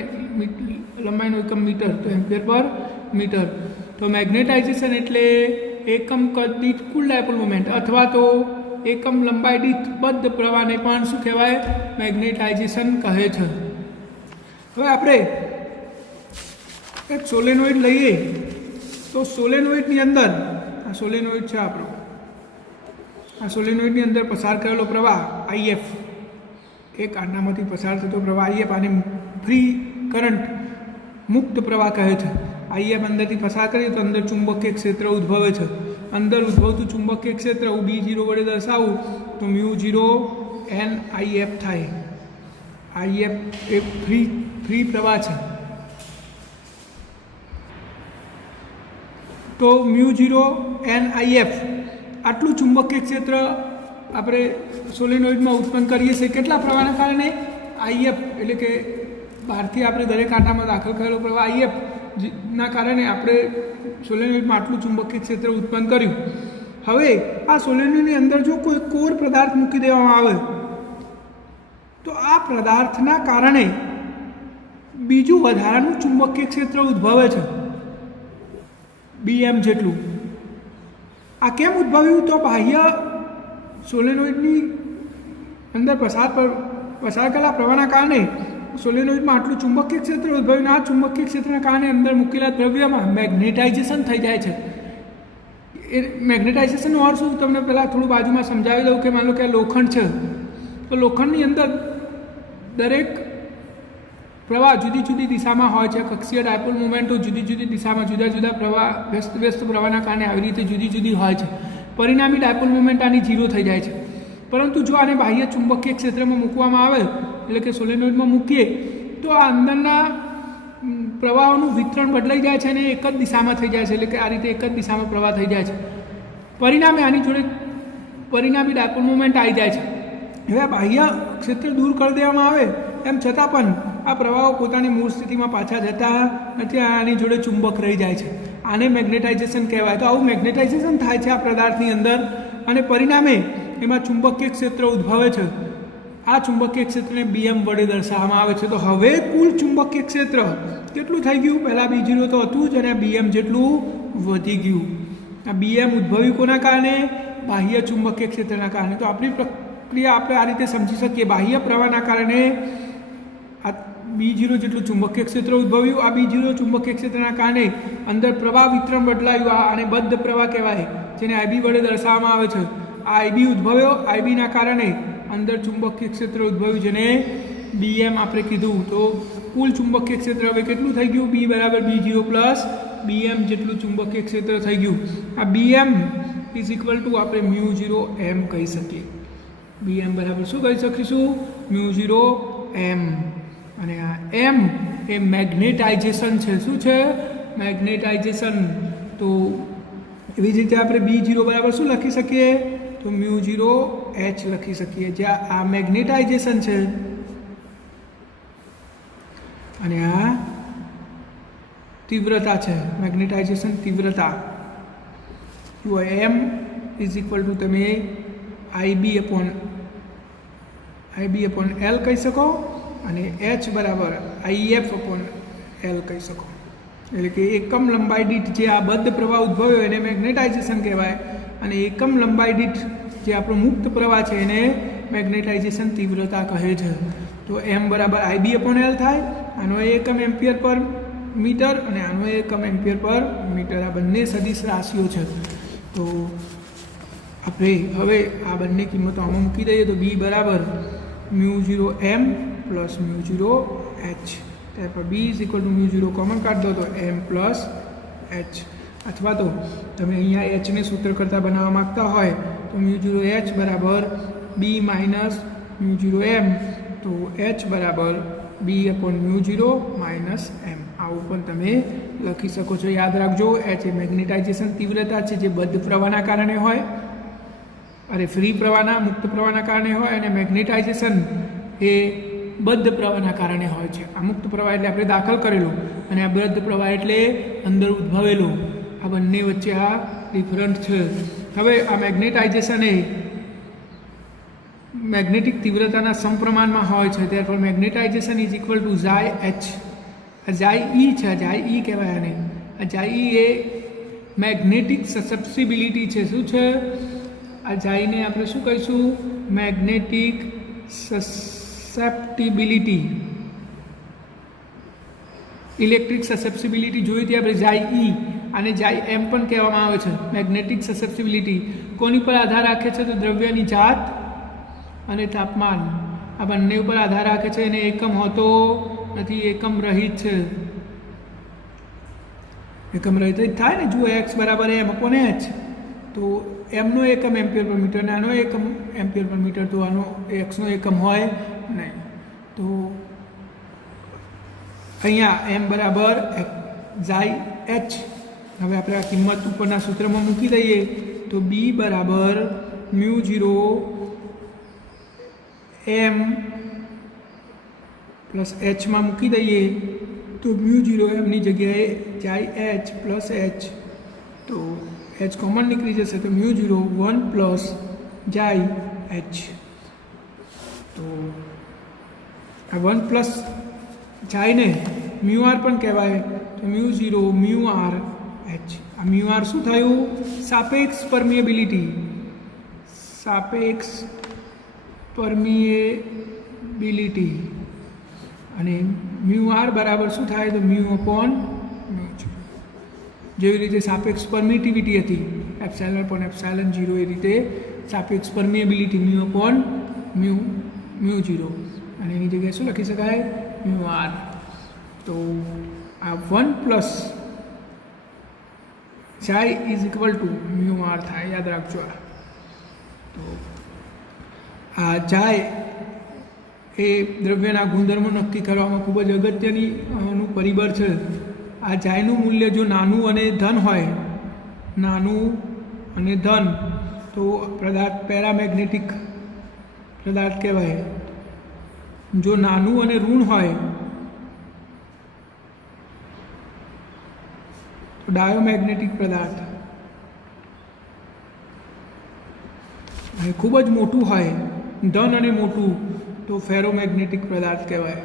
લંબાઈનો એકમ મીટર, તો એમ્પિયર પર મીટર. તો મેગ્નેટાઇઝેશન એટલે એકમ કદ દીઠ કુલ ડાયપોલ મુવમેન્ટ અથવા તો એકમ લંબાઈ દીઠ બદ્ધ પ્રવાહને પણ શું કહેવાય? મેગ્નેટાઇઝેશન કહે છે. હવે આપણે એક સોલેનોઇડ લઈએ તો સોલેનોઇડની અંદર, આ સોલેનોઇડ છે આપણો, આ સોલેનોઇડની અંદર પસાર કરેલો પ્રવાહ આઈએફ, એક આંટામાંથી પસાર થતો પ્રવાહ આઈએફ, આને ફ્રી કરંટ મુક્ત પ્રવાહ કહે છે. આઈએફ અંદરથી પસાર કરીએ તો અંદર ચુંબકીય ક્ષેત્ર ઉદ્ભવે છે. અંદર ઉદ્ભવતું ચુંબકીય ક્ષેત્ર હું B0 વડે દર્શાવું તો μ0 n IF થાય. IF એક ફ્રી પ્રવાહ છે. તો μ0 n IF આટલું ચુંબકીય ક્ષેત્ર આપણે સોલેનોઇડમાં ઉત્પન્ન કરીએ છીએ. કેટલા પ્રવાહના કારણે? IF એટલે કે બહારથી આપણે દરેક આંટામાં દાખલ કરેલો પ્રવાહ IF ના કારણે આપણે સોલેનોઇડમાં આટલું ચુંબકીય ક્ષેત્ર ઉત્પન્ન કર્યું. હવે આ સોલેનોઇડની અંદર જો કોઈ કોર પદાર્થ મૂકી દેવામાં આવે તો આ પદાર્થના કારણે બીજું વધારાનું ચુંબકીય ક્ષેત્ર ઉદ્ભવે છે, BM જેટલું. આ કેમ ઉદ્ભવ્યું? તો બાહ્ય સોલેનોઇડની અંદર પસાર કરેલા પ્રવાહના કારણે સોલેનોઇડમાં આટલું ચુંબકીય ક્ષેત્ર ઉદ્ભવ્યું. આ ચુંબકીય ક્ષેત્રના કારણે અંદર મૂકેલા દ્રવ્યમાં મેગ્નેટાઇઝેશન થઈ જાય છે. એ મેગ્નેટાઇઝેશનનો અર્થ શું? તમને પહેલાં થોડું બાજુમાં સમજાવી દઉં કે માનો કે લોખંડ છે, તો લોખંડની અંદર દરેક પ્રવાહ જુદી જુદી દિશામાં હોય છે, કક્ષીય ડાયપોલ મુમેન્ટો જુદી જુદી દિશામાં જુદા જુદા પ્રવાહ વ્યસ્ત પ્રવાહના કારણે આવી રીતે જુદી જુદી હોય છે. પરિણામી ડાયપોલ મુમેન્ટ આની 0 થઈ જાય છે. પરંતુ જો આને બાહ્ય ચુંબકીય ક્ષેત્રમાં મૂકવામાં આવે, એટલે કે સોલેનોઇડમાં મૂકીએ, તો આ અંદરના પ્રવાહોનું વિતરણ બદલાઈ જાય છે અને એક જ દિશામાં થઈ જાય છે, એટલે કે આ રીતે એક જ દિશામાં પ્રવાહ થઈ જાય છે. પરિણામે આની જોડે પરિણામી ડાયપોલ મુમેન્ટ આવી જાય છે. હવે બાહ્ય ક્ષેત્ર દૂર કરી દેવામાં આવે એમ છતાં પણ આ પ્રવાહો પોતાની મૂળ સ્થિતિમાં પાછા જતા નથી, આની જોડે ચુંબક રહી જાય છે. આને મેગ્નેટાઇઝેશન કહેવાય. તો આવું મેગ્નેટાઇઝેશન થાય છે આ પદાર્થની અંદર અને પરિણામે એમાં ચુંબકીય ક્ષેત્ર ઉદ્ભવે છે. આ ચુંબકીય ક્ષેત્રને BM વડે દર્શાવવામાં આવે છે. તો હવે કુલ ચુંબકીય ક્ષેત્ર કેટલું થઈ ગયું? પહેલાં B0 તો હતું જ અને BM જેટલું વધી ગયું. આ BM ઉદ્ભવ્યું કોના કારણે? બાહ્ય ચુંબકીય ક્ષેત્રના કારણે. તો આપણી પ્રક્રિયા આપણે આ રીતે સમજી શકીએ. બાહ્ય પ્રવાહના કારણે આ B0 જેટલું ચુંબકીય ક્ષેત્ર ઉદ્ભવ્યું. આ B0 ચુંબકીય ક્ષેત્રના કારણે અંદર પ્રવાહ વિતરણ બદલાયું. આને બદ્ધ પ્રવાહ કહેવાય, જેને IB વડે દર્શાવવામાં આવે છે. આ IB ઉદ્ભવ્યો. IBના કારણે અંદર ચુંબકીય ક્ષેત્ર ઉદ્ભવ્યું, જેને BM આપણે કીધું. તો કુલ ચુંબકીય ક્ષેત્ર હવે કેટલું થઈ ગયું? B બરાબર B0 પ્લસ BM જેટલું ચુંબકીય ક્ષેત્ર થઈ ગયું. આ BM ઇઝ ઇક્વલ ટુ આપણે μ0M કહી શકીએ. BM બરાબર શું કહી શકીશું? μ0M. અને આ M એ મેગ્નેટાઇઝેશન છે. શું છે? મેગ્નેટાઇઝેશન. તો એવી જ રીતે આપણે B0 બરાબર શું લખી શકીએ? તો μ0H લખી શકીએ. જ્યાં આ મેગ્નેટાઇઝેશન છે અને આ તીવ્રતા છે. મેગ્નેટાઇઝેશન તીવ્રતા. જુઓ M ઇઝ ઇક્વલ ટુ તમે IB અપોન L કહી શકો અને H બરાબર IF અપોન L કહી શકો. એટલે કે એકમ લંબાઈ દીઠ જે આ બદ્ધ પ્રવાહ ઉદ્ભવ્યો એને મેગ્નેટાઇઝેશન કહેવાય અને એકમ લંબાઈ દીઠ જે આપણો મુક્ત પ્રવાહ છે એને મેગ્નેટાઇઝેશન તીવ્રતા કહે છે. તો M બરાબર IB અપોન L થાય. આનો એકમ એમ્પિયર પર મીટર અને આનો એકમ એમ્પિયર પર મીટર. આ બંને સદિશ રાશિઓ છે. તો આપણે હવે આ બંને કિંમતો આમાં મૂકી દઈએ તો B બરાબર μ0M પ્લસ μ0H. ત્યારબાદ B is equal to μ0 common કાઢ દો તો M પ્લસ H. અથવા તો તમે અહીંયા Hને સૂત્ર કરતાં બનાવવા માગતા હોય તો μ0H બરાબર B માઇનસ μ0M. તો H બરાબર B અપોન μ0 માઇનસ M. આવું પણ તમે લખી શકો છો. યાદ રાખજો, H એ મેગ્નેટાઇઝેશન તીવ્રતા છે જે બદ્ધ પ્રવાહના કારણે હોય, ફ્રી પ્રવાહના મુક્ત પ્રવાહના કારણે હોય, અને મેગ્નેટાઇઝેશન એ બદ્ધ પ્રવાહના કારણે હોય છે. આ મુક્ત પ્રવાહ એટલે આપણે દાખલ કરેલો અને આ બદ્ધ પ્રવાહ એટલે અંદર ઉદ્ભવેલો. આ બંને વચ્ચે આ ડિફરન્ટ છે. હવે આ મેગ્નેટાઇઝેશન એ મેગ્નેટિક તીવ્રતાના સમપ્રમાણમાં હોય છે. ત્યારબાદ magnetisation is equal to chi H. આ ઝાય E છે. ઝાય E કહેવાય આને. આ ઝાય E એ મેગ્નેટિક સસેપ્સિબિલિટી છે. શું છે? આ ઝાયને આપણે શું કહીશું? Magnetic susceptibility. ઇલેક્ટ્રિક સસેપ્સિબિલિટી જોઈ હતી આપણે ઝાય E. આને ઝાય M પણ કહેવામાં આવે છે. મેગ્નેટિક સસેપ્ટિબિલિટી કોની પર આધાર રાખે છે? તો દ્રવ્યની જાત અને તાપમાન. આ બંને ઉપર આધાર રાખે છે. એને એકમ હોતો નથી, એકમ રહિત છે. એકમ રહિત જ થાય ને. જુઓ X બરાબર M અપોન H. તો એમનો એકમ એમ્પિયર પર મીટર અને આનો એકમ એમ્પિયર પર મીટર. તો આનો એક્સનો એકમ હોય નહીં. તો અહીંયા M બરાબર ઝાય H. હવે આપણે આ કિંમત ઉપરના સૂત્રમાં મૂકી દઈએ તો B બરાબર μ0M પ્લસ Hમાં મૂકી દઈએ તો μ0Mની જગ્યાએ ઝાય H પ્લસ H. તો H કોમન નીકળી જશે તો μ0 1 પ્લસ ઝાય H. તો આ 1 પ્લસ ઝાયને μr પણ કહેવાય. તો μ0 μr H. આ μr શું થયું? સાપેક્ષ પરમિએબિલિટી. સાપેક્ષ પરમિએબિલિટી. અને μr બરાબર શું થાય? તો μ અપોન μ0. જેવી રીતે સાપેક્ષ પરમિટિવિટી હતી એપ્સાઇલન અપોન એપ્સાઇલન 0, એ રીતે સાપેક્ષ પરમિએબિલિટી μ અપોન μ0. અને એની જગ્યાએ શું લખી શકાય? μr. તો આ 1 plus chi is equal to mu R થાય, યાદ રાખજો. તો આ ચાઈ એ દ્રવ્યના ગુણધર્મો નક્કી કરવામાં ખૂબ જ અગત્યનું પરિબળ છે. આ ચાઈનું મૂલ્ય જો નાનું અને ધન હોય, નાનું અને ધન, તો પદાર્થ પેરામેગ્નેટિક પદાર્થ કહેવાય. જો નાનું અને ઋણ હોય તો ડાયોમેગ્નેટિક પદાર્થ. અને ખૂબ જ મોટું હોય, ધન અને મોટું, તો ફેરોમેગ્નેટિક પદાર્થ કહેવાય.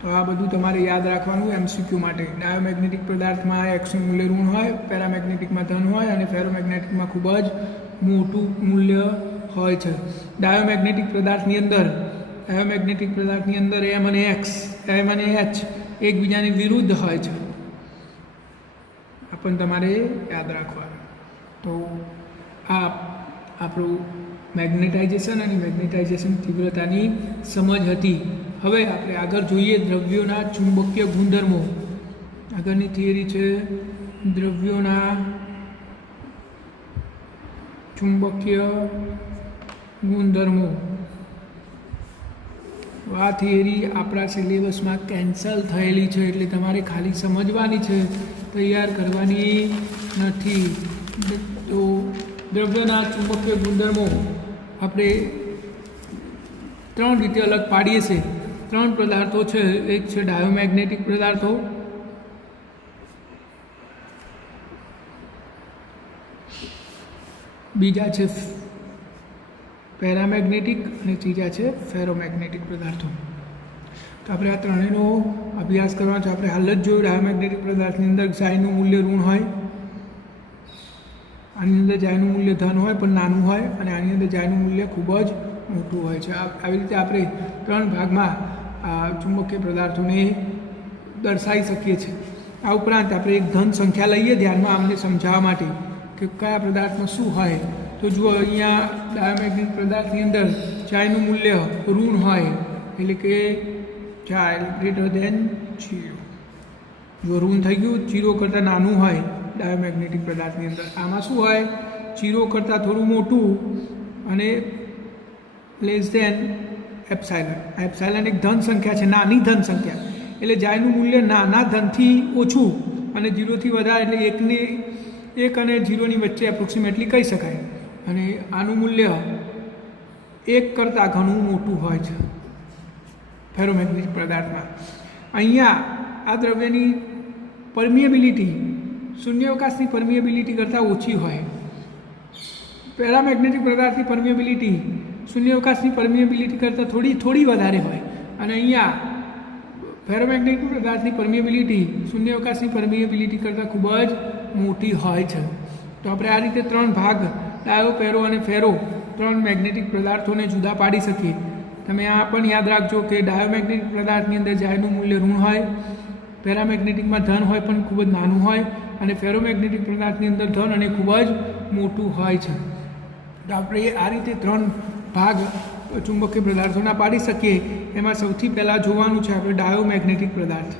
તો આ બધું તમારે યાદ રાખવાનું એમસીક્યુ માટે. ડાયોમેગ્નેટિક પદાર્થમાં એક્સનું મૂલ્ય ઋણ હોય, પેરામેગ્નેટિકમાં ધન હોય અને ફેરોમેગ્નેટિકમાં ખૂબ જ મોટું મૂલ્ય હોય છે. ડાયોમેગ્નેટિક પદાર્થની અંદર એમ અને એક્સ, એમ અને એચ એકબીજાની વિરુદ્ધ હોય છે. આ પણ તમારે યાદ રાખવાનું. તો આ આપણું મેગ્નેટાઇઝેશન અને મેગ્નેટાઇઝેશન તીવ્રતાની સમજ હતી. હવે આપણે આગળ જોઈએ દ્રવ્યોના ચુંબકીય ગુણધર્મો. આગળની થિયરી છે દ્રવ્યોના ચુંબકીય ગુણધર્મો. આ થિયરી આપણા સિલેબસમાં કેન્સલ થયેલી છે, એટલે તમારે ખાલી સમજવાની છે, તૈયાર કરવાની નથી. તો દ્રવ્યના ચુંબકીય ગુણધર્મો આપણે 3 રીતે અલગ પાડીએ છીએ. 3 પદાર્થો છે. એક છે ડાયોમેગ્નેટિક પદાર્થો, બીજા છે પેરામેગ્નેટિક અને ત્રીજા છે ફેરોમેગ્નેટિક પદાર્થો. તો આપણે આ ત્રણેયનો અભ્યાસ કરવાનો છે. આપણે હાલ જ જોયું ડાયોમેગ્નેટિક પદાર્થની અંદર ચાઈનું મૂલ્ય ઋણ હોય, આની અંદર ચાઈનું મૂલ્ય ધન હોય પણ નાનું હોય, અને આની અંદર ચાઈનું મૂલ્ય ખૂબ જ મોટું હોય છે. આવી રીતે આપણે 3 ભાગમાં આ ચુંબકીય પદાર્થોને દર્શાવી શકીએ છીએ. આ ઉપરાંત આપણે એક ધન સંખ્યા લઈએ ધ્યાનમાં અમને સમજાવવા માટે કે કયા પદાર્થમાં શું હોય. તો જુઓ, અહીંયા ડાયોમેગ્નેટિક પદાર્થની અંદર ચાઈનું મૂલ્ય ઋણ હોય, એટલે કે ચાઈ ગ્રેટર દેન 0. જો ઋણ થઈ ગયું, 0 કરતાં નાનું હોય ડાયોમેગ્નેટિક પદાર્થની અંદર. આમાં શું હોય, 0 કરતાં થોડું મોટું અને લેસ દેન એપ્સાઇલન. આ એપ્સાઇલન એક ધન સંખ્યા છે, નાની ધન સંખ્યા. એટલે ચાઈનું મૂલ્ય નાના ધનથી ઓછું અને 0થી વધારે, એટલે 1 અને 0ની વચ્ચે એપ્રોક્સિમેટલી કહી શકાય. અને આનું મૂલ્ય 1 કરતાં ઘણું મોટું હોય છે ફેરોમેગ્નેટિક પદાર્થમાં. અહીંયા આ દ્રવ્યની પરમિએબિલિટી શૂન્યાવકાશની પરમિએબિલિટી કરતાં ઓછી હોય. પેરામેગ્નેટિક પદાર્થની પરમિએબિલિટી શૂન્યાવકાશની પરમિએબિલિટી કરતાં થોડી વધારે હોય. અને અહીંયા ફેરોમેગ્નેટિક પદાર્થની પરમિએબિલિટી શૂન્યાવકાશની પરમિએબિલિટી કરતાં ખૂબ જ મોટી હોય છે. તો આપણે આ રીતે 3 ભાગ ડાયો, પેરો અને ફેરો 3 મેગ્નેટિક પદાર્થોને જુદા પાડી શકીએ. તમે આ પણ યાદ રાખજો કે ડાયોમેગ્નેટિક પદાર્થની અંદર ચાઈનું મૂલ્ય ઋણ હોય, પેરામેગ્નેટિકમાં ધન હોય પણ ખૂબ જ નાનું હોય, અને ફેરોમેગ્નેટિક પદાર્થની અંદર ધન અને ખૂબ જ મોટું હોય છે. તો આપણે આ રીતે 3 ભાગ ચુંબકીય પદાર્થોના પાડી શકીએ. એમાં સૌથી પહેલાં જોવાનું છે આપણે ડાયોમેગ્નેટિક પદાર્થ.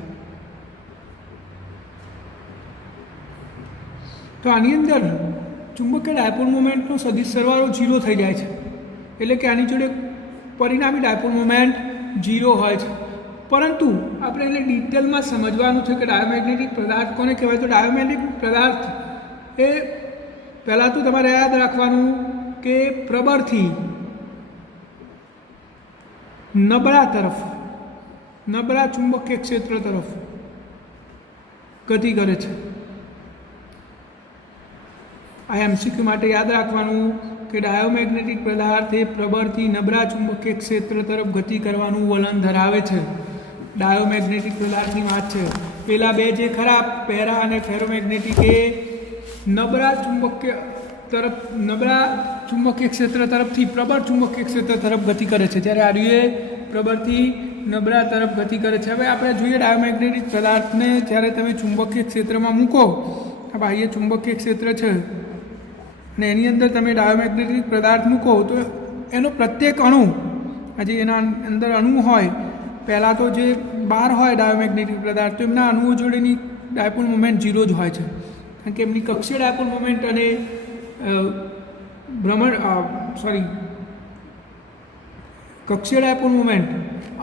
તો આની અંદર ચુંબકીય ડાયપોલ મોમેન્ટનો સદિશ સરવાળો 0 થઈ જાય છે. એટલે કે આની જોડે પરિણામી ડાયપોલ મોમેન્ટ 0 હોય છે. પરંતુ આપણે એને ડિટેલમાં સમજવાનું છે કે ડાયોમેગ્નેટિક પદાર્થ કોને કહેવાય. તો ડાયોમેગ્નેટિક પદાર્થ એ પહેલાં તો તમારે યાદ રાખવાનું કે પ્રબળથી નબળા ચુંબકીય ક્ષેત્ર તરફ ગતિ કરે છે. આ એમસીક્યુ માટે યાદ રાખવાનું કે ડાયોમેગ્નેટિક પદાર્થ એ પ્રબળથી નબળા ચુંબકીય ક્ષેત્ર તરફ ગતિ કરવાનું વલણ ધરાવે છે. ડાયોમેગ્નેટિક પદાર્થની વાત છે. પેલા બે જે ખરા પેરા અને ફેરોમેગ્નેટિક એ નબળા ચુંબકીય ક્ષેત્ર તરફથી પ્રબળ ચુંબકીય ક્ષેત્ર તરફ ગતિ કરે છે, જ્યારે આર્યુ એ પ્રબળથી નબળા તરફ ગતિ કરે છે. હવે આપણે જોઈએ ડાયોમેગ્નેટિક પદાર્થને જ્યારે તમે ચુંબકીય ક્ષેત્રમાં મૂકો, આ બાહ્ય ચુંબકીય ક્ષેત્ર છે અને એની અંદર તમે ડાયોમેગ્નેટિક પદાર્થ મૂકો તો એનો પ્રત્યેક અણુ આજે એના અંદર અણુ હોય, પહેલાં તો જે બહાર હોય ડાયોમેગ્નેટિક પદાર્થ, તો એમના અણુઓ જોડેની ડાયપોલ મોમેન્ટ 0 જ હોય છે, કારણ કે એમની કક્ષીય ડાયપોલ મોમેન્ટ અને કક્ષીય ડાયપોલ મોમેન્ટ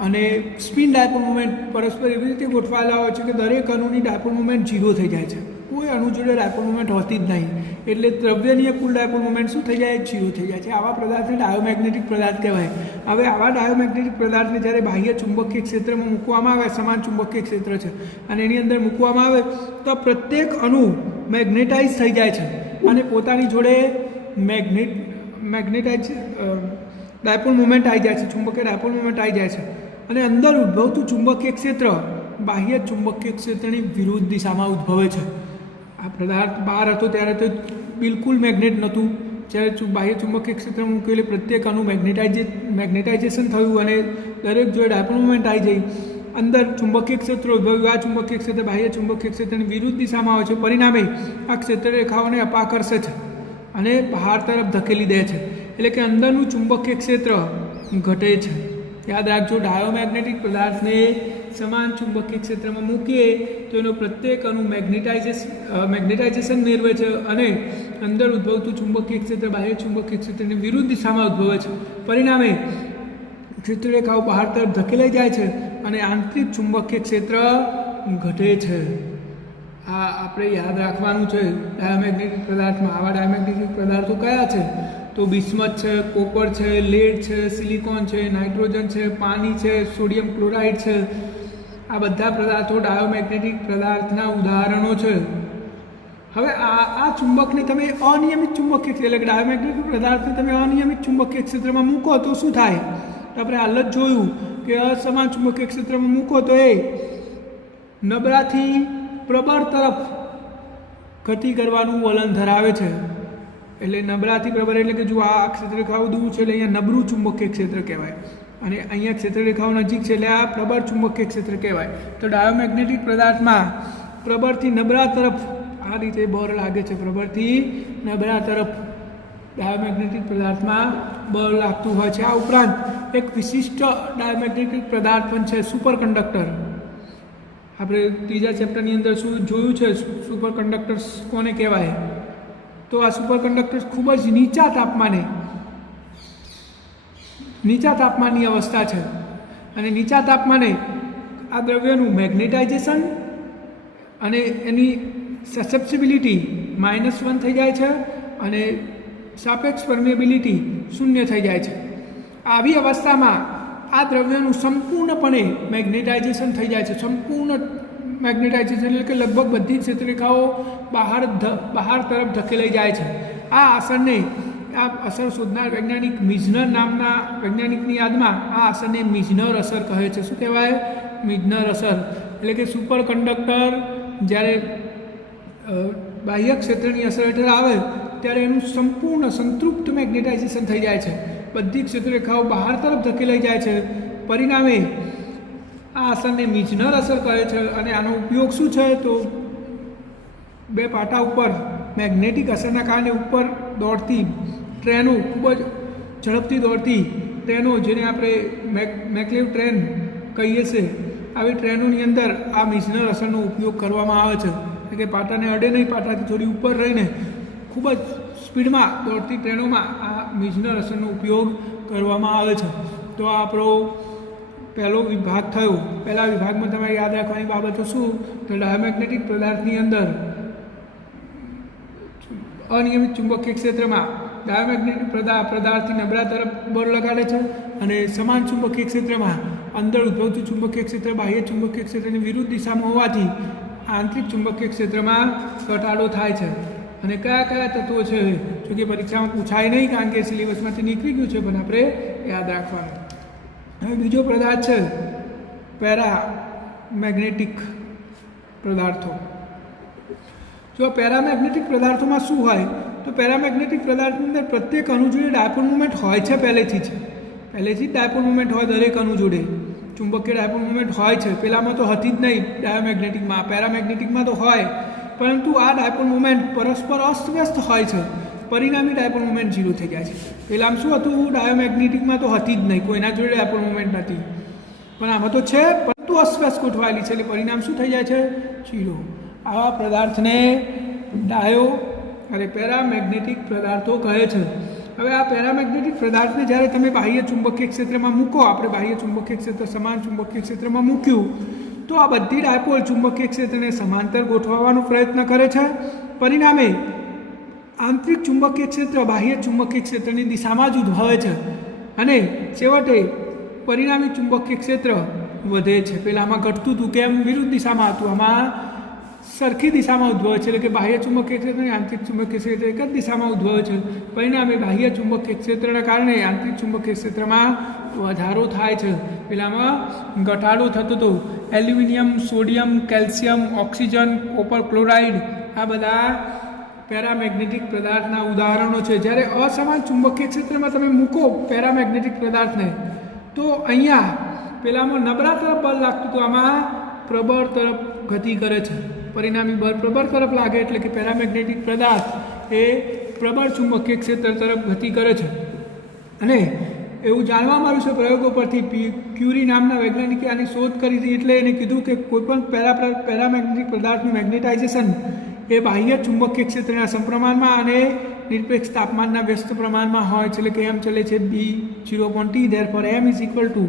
અને સ્પિન ડાયપોલ મોમેન્ટ પરસ્પર એવી રીતે ગોઠવાયેલા હોય છે કે દરેક અણુની ડાયપોલ મોમેન્ટ 0 થઈ જાય છે, કોઈ અણુ જોડે ડાયપોલ મોમેન્ટ હોતી જ નહીં, એટલે દ્રવ્યની કુલ ડાયપોલ મોમેન્ટ શું થઈ જાય? 0 થઈ જાય છે. આવા પદાર્થને ડાયોમેગ્નેટિક પદાર્થ કહેવાય. હવે આવા ડાયોમેગ્નેટિક પદાર્થને જ્યારે બાહ્ય ચુંબકીય ક્ષેત્રમાં મૂકવામાં આવે, સમાન ચુંબકીય ક્ષેત્ર છે અને એની અંદર મૂકવામાં આવે તો પ્રત્યેક અણુ મેગ્નેટાઇઝ થઈ જાય છે અને પોતાની જોડે મેગ્નેટાઇઝ ડાયપોલ મોમેન્ટ આવી જાય છે, ચુંબકીય ડાયપોલ મોમેન્ટ આવી જાય છે અને અંદર ઉદ્ભવતું ચુંબકીય ક્ષેત્ર બાહ્ય ચુંબકીય ક્ષેત્રની વિરુદ્ધ દિશામાં ઉદ્ભવે છે. આ પદાર્થ બહાર હતો ત્યારે તો બિલકુલ મેગ્નેટ નહોતું, જ્યારે બાહ્ય ચુંબકીય ક્ષેત્રમાં મૂકેલી પ્રત્યેક અણુ મેગ્નેટાઇઝેશન થયું અને દરેક જોડે ડાયપોલ મોમેન્ટ આવી જઈ, અંદર ચુંબકીય ક્ષેત્ર ઉદ્ભવ્યું. આ ચુંબકીય ક્ષેત્ર બાહ્ય ચુંબકીય ક્ષેત્રની વિરુદ્ધ દિશામાં આવે છે, પરિણામે આ ક્ષેત્ર રેખાઓને અપાકર્ષે છે અને બહાર તરફ ધકેલી દે છે, એટલે કે અંદરનું ચુંબકીય ક્ષેત્ર ઘટે છે. યાદ રાખજો, ડાયોમેગ્નેટિક પદાર્થને સમાન ચુંબકીય ક્ષેત્રમાં મૂકીએ તો એનો પ્રત્યેક અણુ મેગ્નેટાઇઝેશન મેળવે છે અને અંદર ઉદ્ભવતું ચુંબકીય ક્ષેત્ર બાહ્ય ચુંબકીય ક્ષેત્રની વિરુદ્ધ દિશામાં ઉદ્ભવે છે, પરિણામે ક્ષેત્રરેખાઓ બહાર તરફ ધકેલાઈ જાય છે અને આંતરિક ચુંબકીય ક્ષેત્ર ઘટે છે. આ આપણે યાદ રાખવાનું છે ડાયોમેગ્નેટિક પદાર્થમાં. આવા ડાયોમેગ્નેટિક પદાર્થો કયા છે? તો બિસ્મથ છે, કોપર છે, લેડ છે, સિલિકોન છે, નાઇટ્રોજન છે, પાણી છે, સોડિયમ ક્લોરાઇડ છે. આ બધા પદાર્થો ડાયોમેગ્નેટિક પદાર્થના ઉદાહરણો છે. હવે આ ચુંબકને તમે અનિયમિત ચુંબકીય ક્ષેત્ર, એટલે કે ડાયોમેગ્નેટિક પદાર્થને તમે અનિયમિત ચુંબકીય ક્ષેત્રમાં મૂકો તો શું થાય? તો આપણે હાલ જ જોયું કે અસમાન ચુંબકીય ક્ષેત્રમાં મૂકો તો એ નબળાથી પ્રબળ તરફ ગતિ કરવાનું વલણ ધરાવે છે. એટલે નબળાથી પ્રબળ એટલે કે જો આ ક્ષેત્રરેખાઓ દૂર છે એટલે અહીંયા નબળું ચુંબકીય ક્ષેત્ર કહેવાય અને અહીંયા ક્ષેત્રરેખાઓ નજીક છે એટલે આ પ્રબળ ચુંબકીય ક્ષેત્ર કહેવાય. તો ડાયોમેગ્નેટિક પદાર્થમાં પ્રબળથી નબળા તરફ આ રીતે બળ લાગે છે, પ્રબળથી નબળા તરફ ડાયોમેગ્નેટિક પદાર્થમાં બળ લાગતું હોય છે. આ ઉપરાંત એક વિશિષ્ટ ડાયોમેગ્નેટિક પદાર્થ પણ છે, સુપર કંડક્ટર. આપણે ત્રીજા ચેપ્ટરની અંદર શું જોયું છે? સુપર કંડક્ટર્સ કોને કહેવાય? તો આ સુપર કંડક્ટર્સ ખૂબ જ નીચા તાપમાનની અવસ્થા છે અને નીચા તાપમાને આ દ્રવ્યનું મેગ્નેટાઇઝેશન અને એની સસેપ્સિબિલિટી -1 થઈ જાય છે અને સાપેક્ષ પરમિએબિલિટી 0 થઈ જાય છે. આવી અવસ્થામાં આ દ્રવ્યનું સંપૂર્ણપણે મેગ્નેટાઇઝેશન થઈ જાય છે. સંપૂર્ણ મેગ્નેટાઇઝેશન એટલે કે લગભગ બધી જ ક્ષેત્રરેખાઓ બહાર તરફ ધકેલાઈ જાય છે. આ અસર શોધનાર વૈજ્ઞાનિક મિઝનર નામના વૈજ્ઞાનિકની યાદમાં આ અસરને મિઝનર અસર કહે છે. શું કહેવાય? મિઝનર અસર. એટલે કે સુપર કંડક્ટર જ્યારે બાહ્ય ક્ષેત્રની અસર હેઠળ આવે ત્યારે એનું સંપૂર્ણ સંતૃપ્ત મેગ્નેટાઇઝેશન થઈ જાય છે, બધી ક્ષેત્રરેખાઓ બહાર તરફ ધકેલાઈ જાય છે, પરિણામે આ અસરને મિઝનર અસર કહે છે. અને આનો ઉપયોગ શું છે? તો બે પાટા ઉપર મેગ્નેટિક અસરના કારણે ઉપર દોડતી ટ્રેનો, ખૂબ જ ઝડપથી દોડતી ટ્રેનો, જેને આપણે મેગ્લેવ ટ્રેન કહીએ છીએ, આવી ટ્રેનોની અંદર આ મિઝનર અસરનો ઉપયોગ કરવામાં આવે છે. એટલે કે પાટાને અડે નહીં, પાટાથી થોડી ઉપર રહીને ખૂબ જ સ્પીડમાં દોડતી ટ્રેનોમાં આ મિઝનર અસરનો ઉપયોગ કરવામાં આવે છે. તો આ આપણો પહેલો વિભાગ થયો. પહેલા વિભાગમાં તમારે યાદ રાખવાની બાબતો શું? તો ડાયોમેગ્નેટિક પદાર્થની અંદર અનિયમિત ચુંબકીય ક્ષેત્રમાં ડાયોમેગ્નેટિક પદાર્થથી નબળા તરફ બળ લગાડે છે અને સમાન ચુંબકીય ક્ષેત્રમાં અંદર ઉદ્ભવતું ચુંબકીય ક્ષેત્ર બાહ્ય ચુંબકીય ક્ષેત્રની વિરુદ્ધ દિશામાં હોવાથી આંતરિક ચુંબકીય ક્ષેત્રમાં ઘટાડો થાય છે. અને કયા કયા તત્વો છે? જો કે પરીક્ષામાં પૂછાય નહીં, કારણ કે સિલેબસમાંથી નીકળી ગયું છે, પણ આપણે યાદ રાખવાનું. હવે બીજો પદાર્થ છે પેરામેગ્નેટિક પદાર્થો. જો પેરામેગ્નેટિક પદાર્થોમાં શું હોય? તો પેરામેગ્નેટિક પદાર્થની અંદર પ્રત્યેક અણુ જોડે ડાયપોલ મુમેન્ટ હોય છે. પહેલેથી જ ડાયપોલ મુમેન્ટ હોય દરેક અણુ જોડે, ચુંબકીય ડાયપોલ મુમેન્ટ હોય છે. પેલામાં તો હતી જ નહીં ડાયોમેગ્નેટિકમાં. પેરામેગ્નેટિકમાં તો હોય, પરંતુ આ ડાયપોલ મુમેન્ટ પરસ્પર અસ્તવ્યસ્ત હોય છે. પરિણામી ડાયપોલ મોમેન્ટ 0 થઈ જાય છે. પહેલાં શું હતું, ડાયોમેગ્નેટિકમાં તો હતી જ નહીં, કોઈના જોડે ડાયપોલ મોમેન્ટ નથી, પણ આમાં તો છે, પરંતુ અસ્વસ્થ ગોઠવાયેલી છે, એટલે પરિણામ શું થઈ જાય છે, 0. આવા પદાર્થને પેરામેગ્નેટિક પદાર્થો કહે છે. હવે આ પેરામેગ્નેટિક પદાર્થને જ્યારે તમે બાહ્ય ચુંબકીય ક્ષેત્રમાં મૂકો, આપણે બાહ્ય ચુંબકીય ક્ષેત્ર સમાન ચુંબકીય ક્ષેત્રમાં મૂક્યું, તો આ બધી ડાયપોલ ચુંબકીય ક્ષેત્રને સમાંતર ગોઠવવાનો પ્રયત્ન કરે છે. પરિણામે આંતરિક ચુંબકીય ક્ષેત્ર બાહ્ય ચુંબકીય ક્ષેત્રની દિશામાં જ ઉદ્ભવે છે અને છેવટે પરિણામી ચુંબકીય ક્ષેત્ર વધે છે. પહેલાં આમાં ઘટતું હતું, કેમ, વિરુદ્ધ દિશામાં હતું, આમાં સરખી દિશામાં ઉદ્ભવે છે, એટલે કે બાહ્ય ચુંબકીય ક્ષેત્ર અને આંતરિક ચુંબકીય ક્ષેત્ર એક જ દિશામાં ઉદ્ભવે છે. પરિણામે બાહ્ય ચુંબકીય ક્ષેત્રના કારણે આંતરિક ચુંબકીય ક્ષેત્રમાં વધારો થાય છે. પહેલાંમાં ઘટાડો થતો હતો. Aluminium, sodium, calcium, oxygen, copper chloride આ બધા પેરામેગ્નેટિક પદાર્થના ઉદાહરણો છે. જ્યારે અસમાન ચુંબકીય ક્ષેત્રમાં તમે મૂકો પેરામેગ્નેટિક પદાર્થને, તો અહીંયા પહેલાંમાં નબળા તરફ બળ લાગતું હતું, આમાં પ્રબળ તરફ ગતિ કરે છે. પરિણામી બળ પ્રબળ તરફ લાગે એટલે કે પેરામેગ્નેટિક પદાર્થ એ પ્રબળ ચુંબકીય ક્ષેત્ર તરફ ગતિ કરે છે. અને એવું જાણવા મળ્યું છે પ્રયોગો પરથી, ક્યુરી નામના વૈજ્ઞાનિકે આની શોધ કરી હતી, એટલે એને કીધું કે કોઈપણ પેરામેગ્નેટિક પદાર્થનું મેગ્નેટાઇઝેશન એ બાહ્ય ચુંબકીય ક્ષેત્રના સમપ્રમાણમાં અને નિરપેક્ષ તાપમાનના વ્યસ્ત પ્રમાણમાં હોય છે, એટલે કે એમ ચલે છે B0T, therefore M is equal two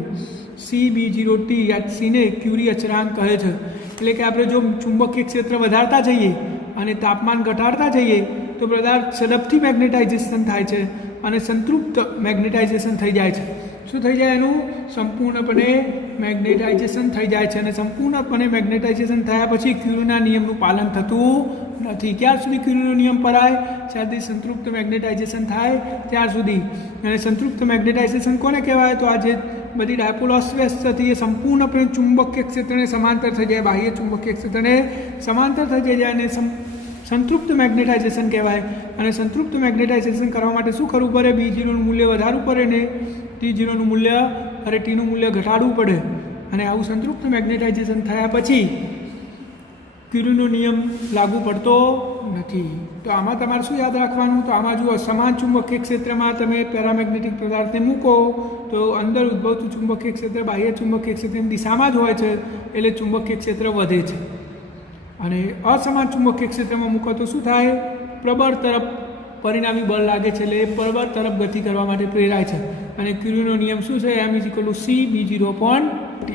CB0T. આ સીને ક્યુરી અચળાંક કહે છે. એટલે કે આપણે જો ચુંબકીય ક્ષેત્ર વધારતા જઈએ અને તાપમાન ઘટાડતા જઈએ તો પદાર્થ ઝડપથી મેગ્નેટાઇઝેશન થાય છે અને સંતૃપ્ત મેગ્નેટાઇઝેશન થઈ જાય છે. શું થઈ જાય, એનું સંપૂર્ણપણે મેગ્નેટાઇઝેશન થઈ જાય છે. અને સંપૂર્ણપણે મેગ્નેટાઇઝેશન થયા પછી ક્યુરીના નિયમનું પાલન થતું નથી. ક્યાર સુધી ક્યુરીનો નિયમ પરાય, જ્યારથી સંતૃપ્ત મેગ્નેટાઇઝેશન થાય ત્યાર સુધી. અને સંતૃપ્ત મેગ્નેટાઇઝેશન કોને કહેવાય, તો આ જે બધી ડાયપોલ અસ્વસ્થ હતી એ સંપૂર્ણપણે ચુંબકીય ક્ષેત્રને સમાંતર થઈ જાય, બાહ્ય ચુંબકીય ક્ષેત્રને સમાંતર થઈ જાય અને સંતૃપ્ત મેગ્નેટાઇઝેશન કહેવાય. અને સંતૃપ્ત મેગ્નેટાઇઝેશન કરવા માટે શું કરવું પડે, B0નું મૂલ્ય વધારવું પડે ને T0નું મૂલ્ય અને Tનું મૂલ્ય ઘટાડવું પડે. અને આવું સંતૃપ્ત મેગ્નેટાઇઝેશન થયા પછી ક્યુરીનો નિયમ લાગુ પડતો નથી. તો આમાં તમારે શું યાદ રાખવાનું, તો આમાં જુઓ, સમાન ચુંબકીય ક્ષેત્રમાં તમે પેરામેગ્નેટિક પદાર્થને મૂકો તો અંદર ઉદ્ભવતું ચુંબકીય ક્ષેત્ર બાહ્ય ચુંબકીય ક્ષેત્રની દિશામાં જ હોય છે, એટલે ચુંબકીય ક્ષેત્ર વધે છે. અને અસમાન ચુંબકીય ક્ષેત્રમાં મૂકો તો શું થાય, પ્રબળ તરફ પરિણામી બળ લાગે છે, એટલે એ પ્રબળ તરફ ગતિ કરવા માટે પ્રેરાય છે. અને ક્યુરીનો નિયમ શું છે, M is equal two CB0T.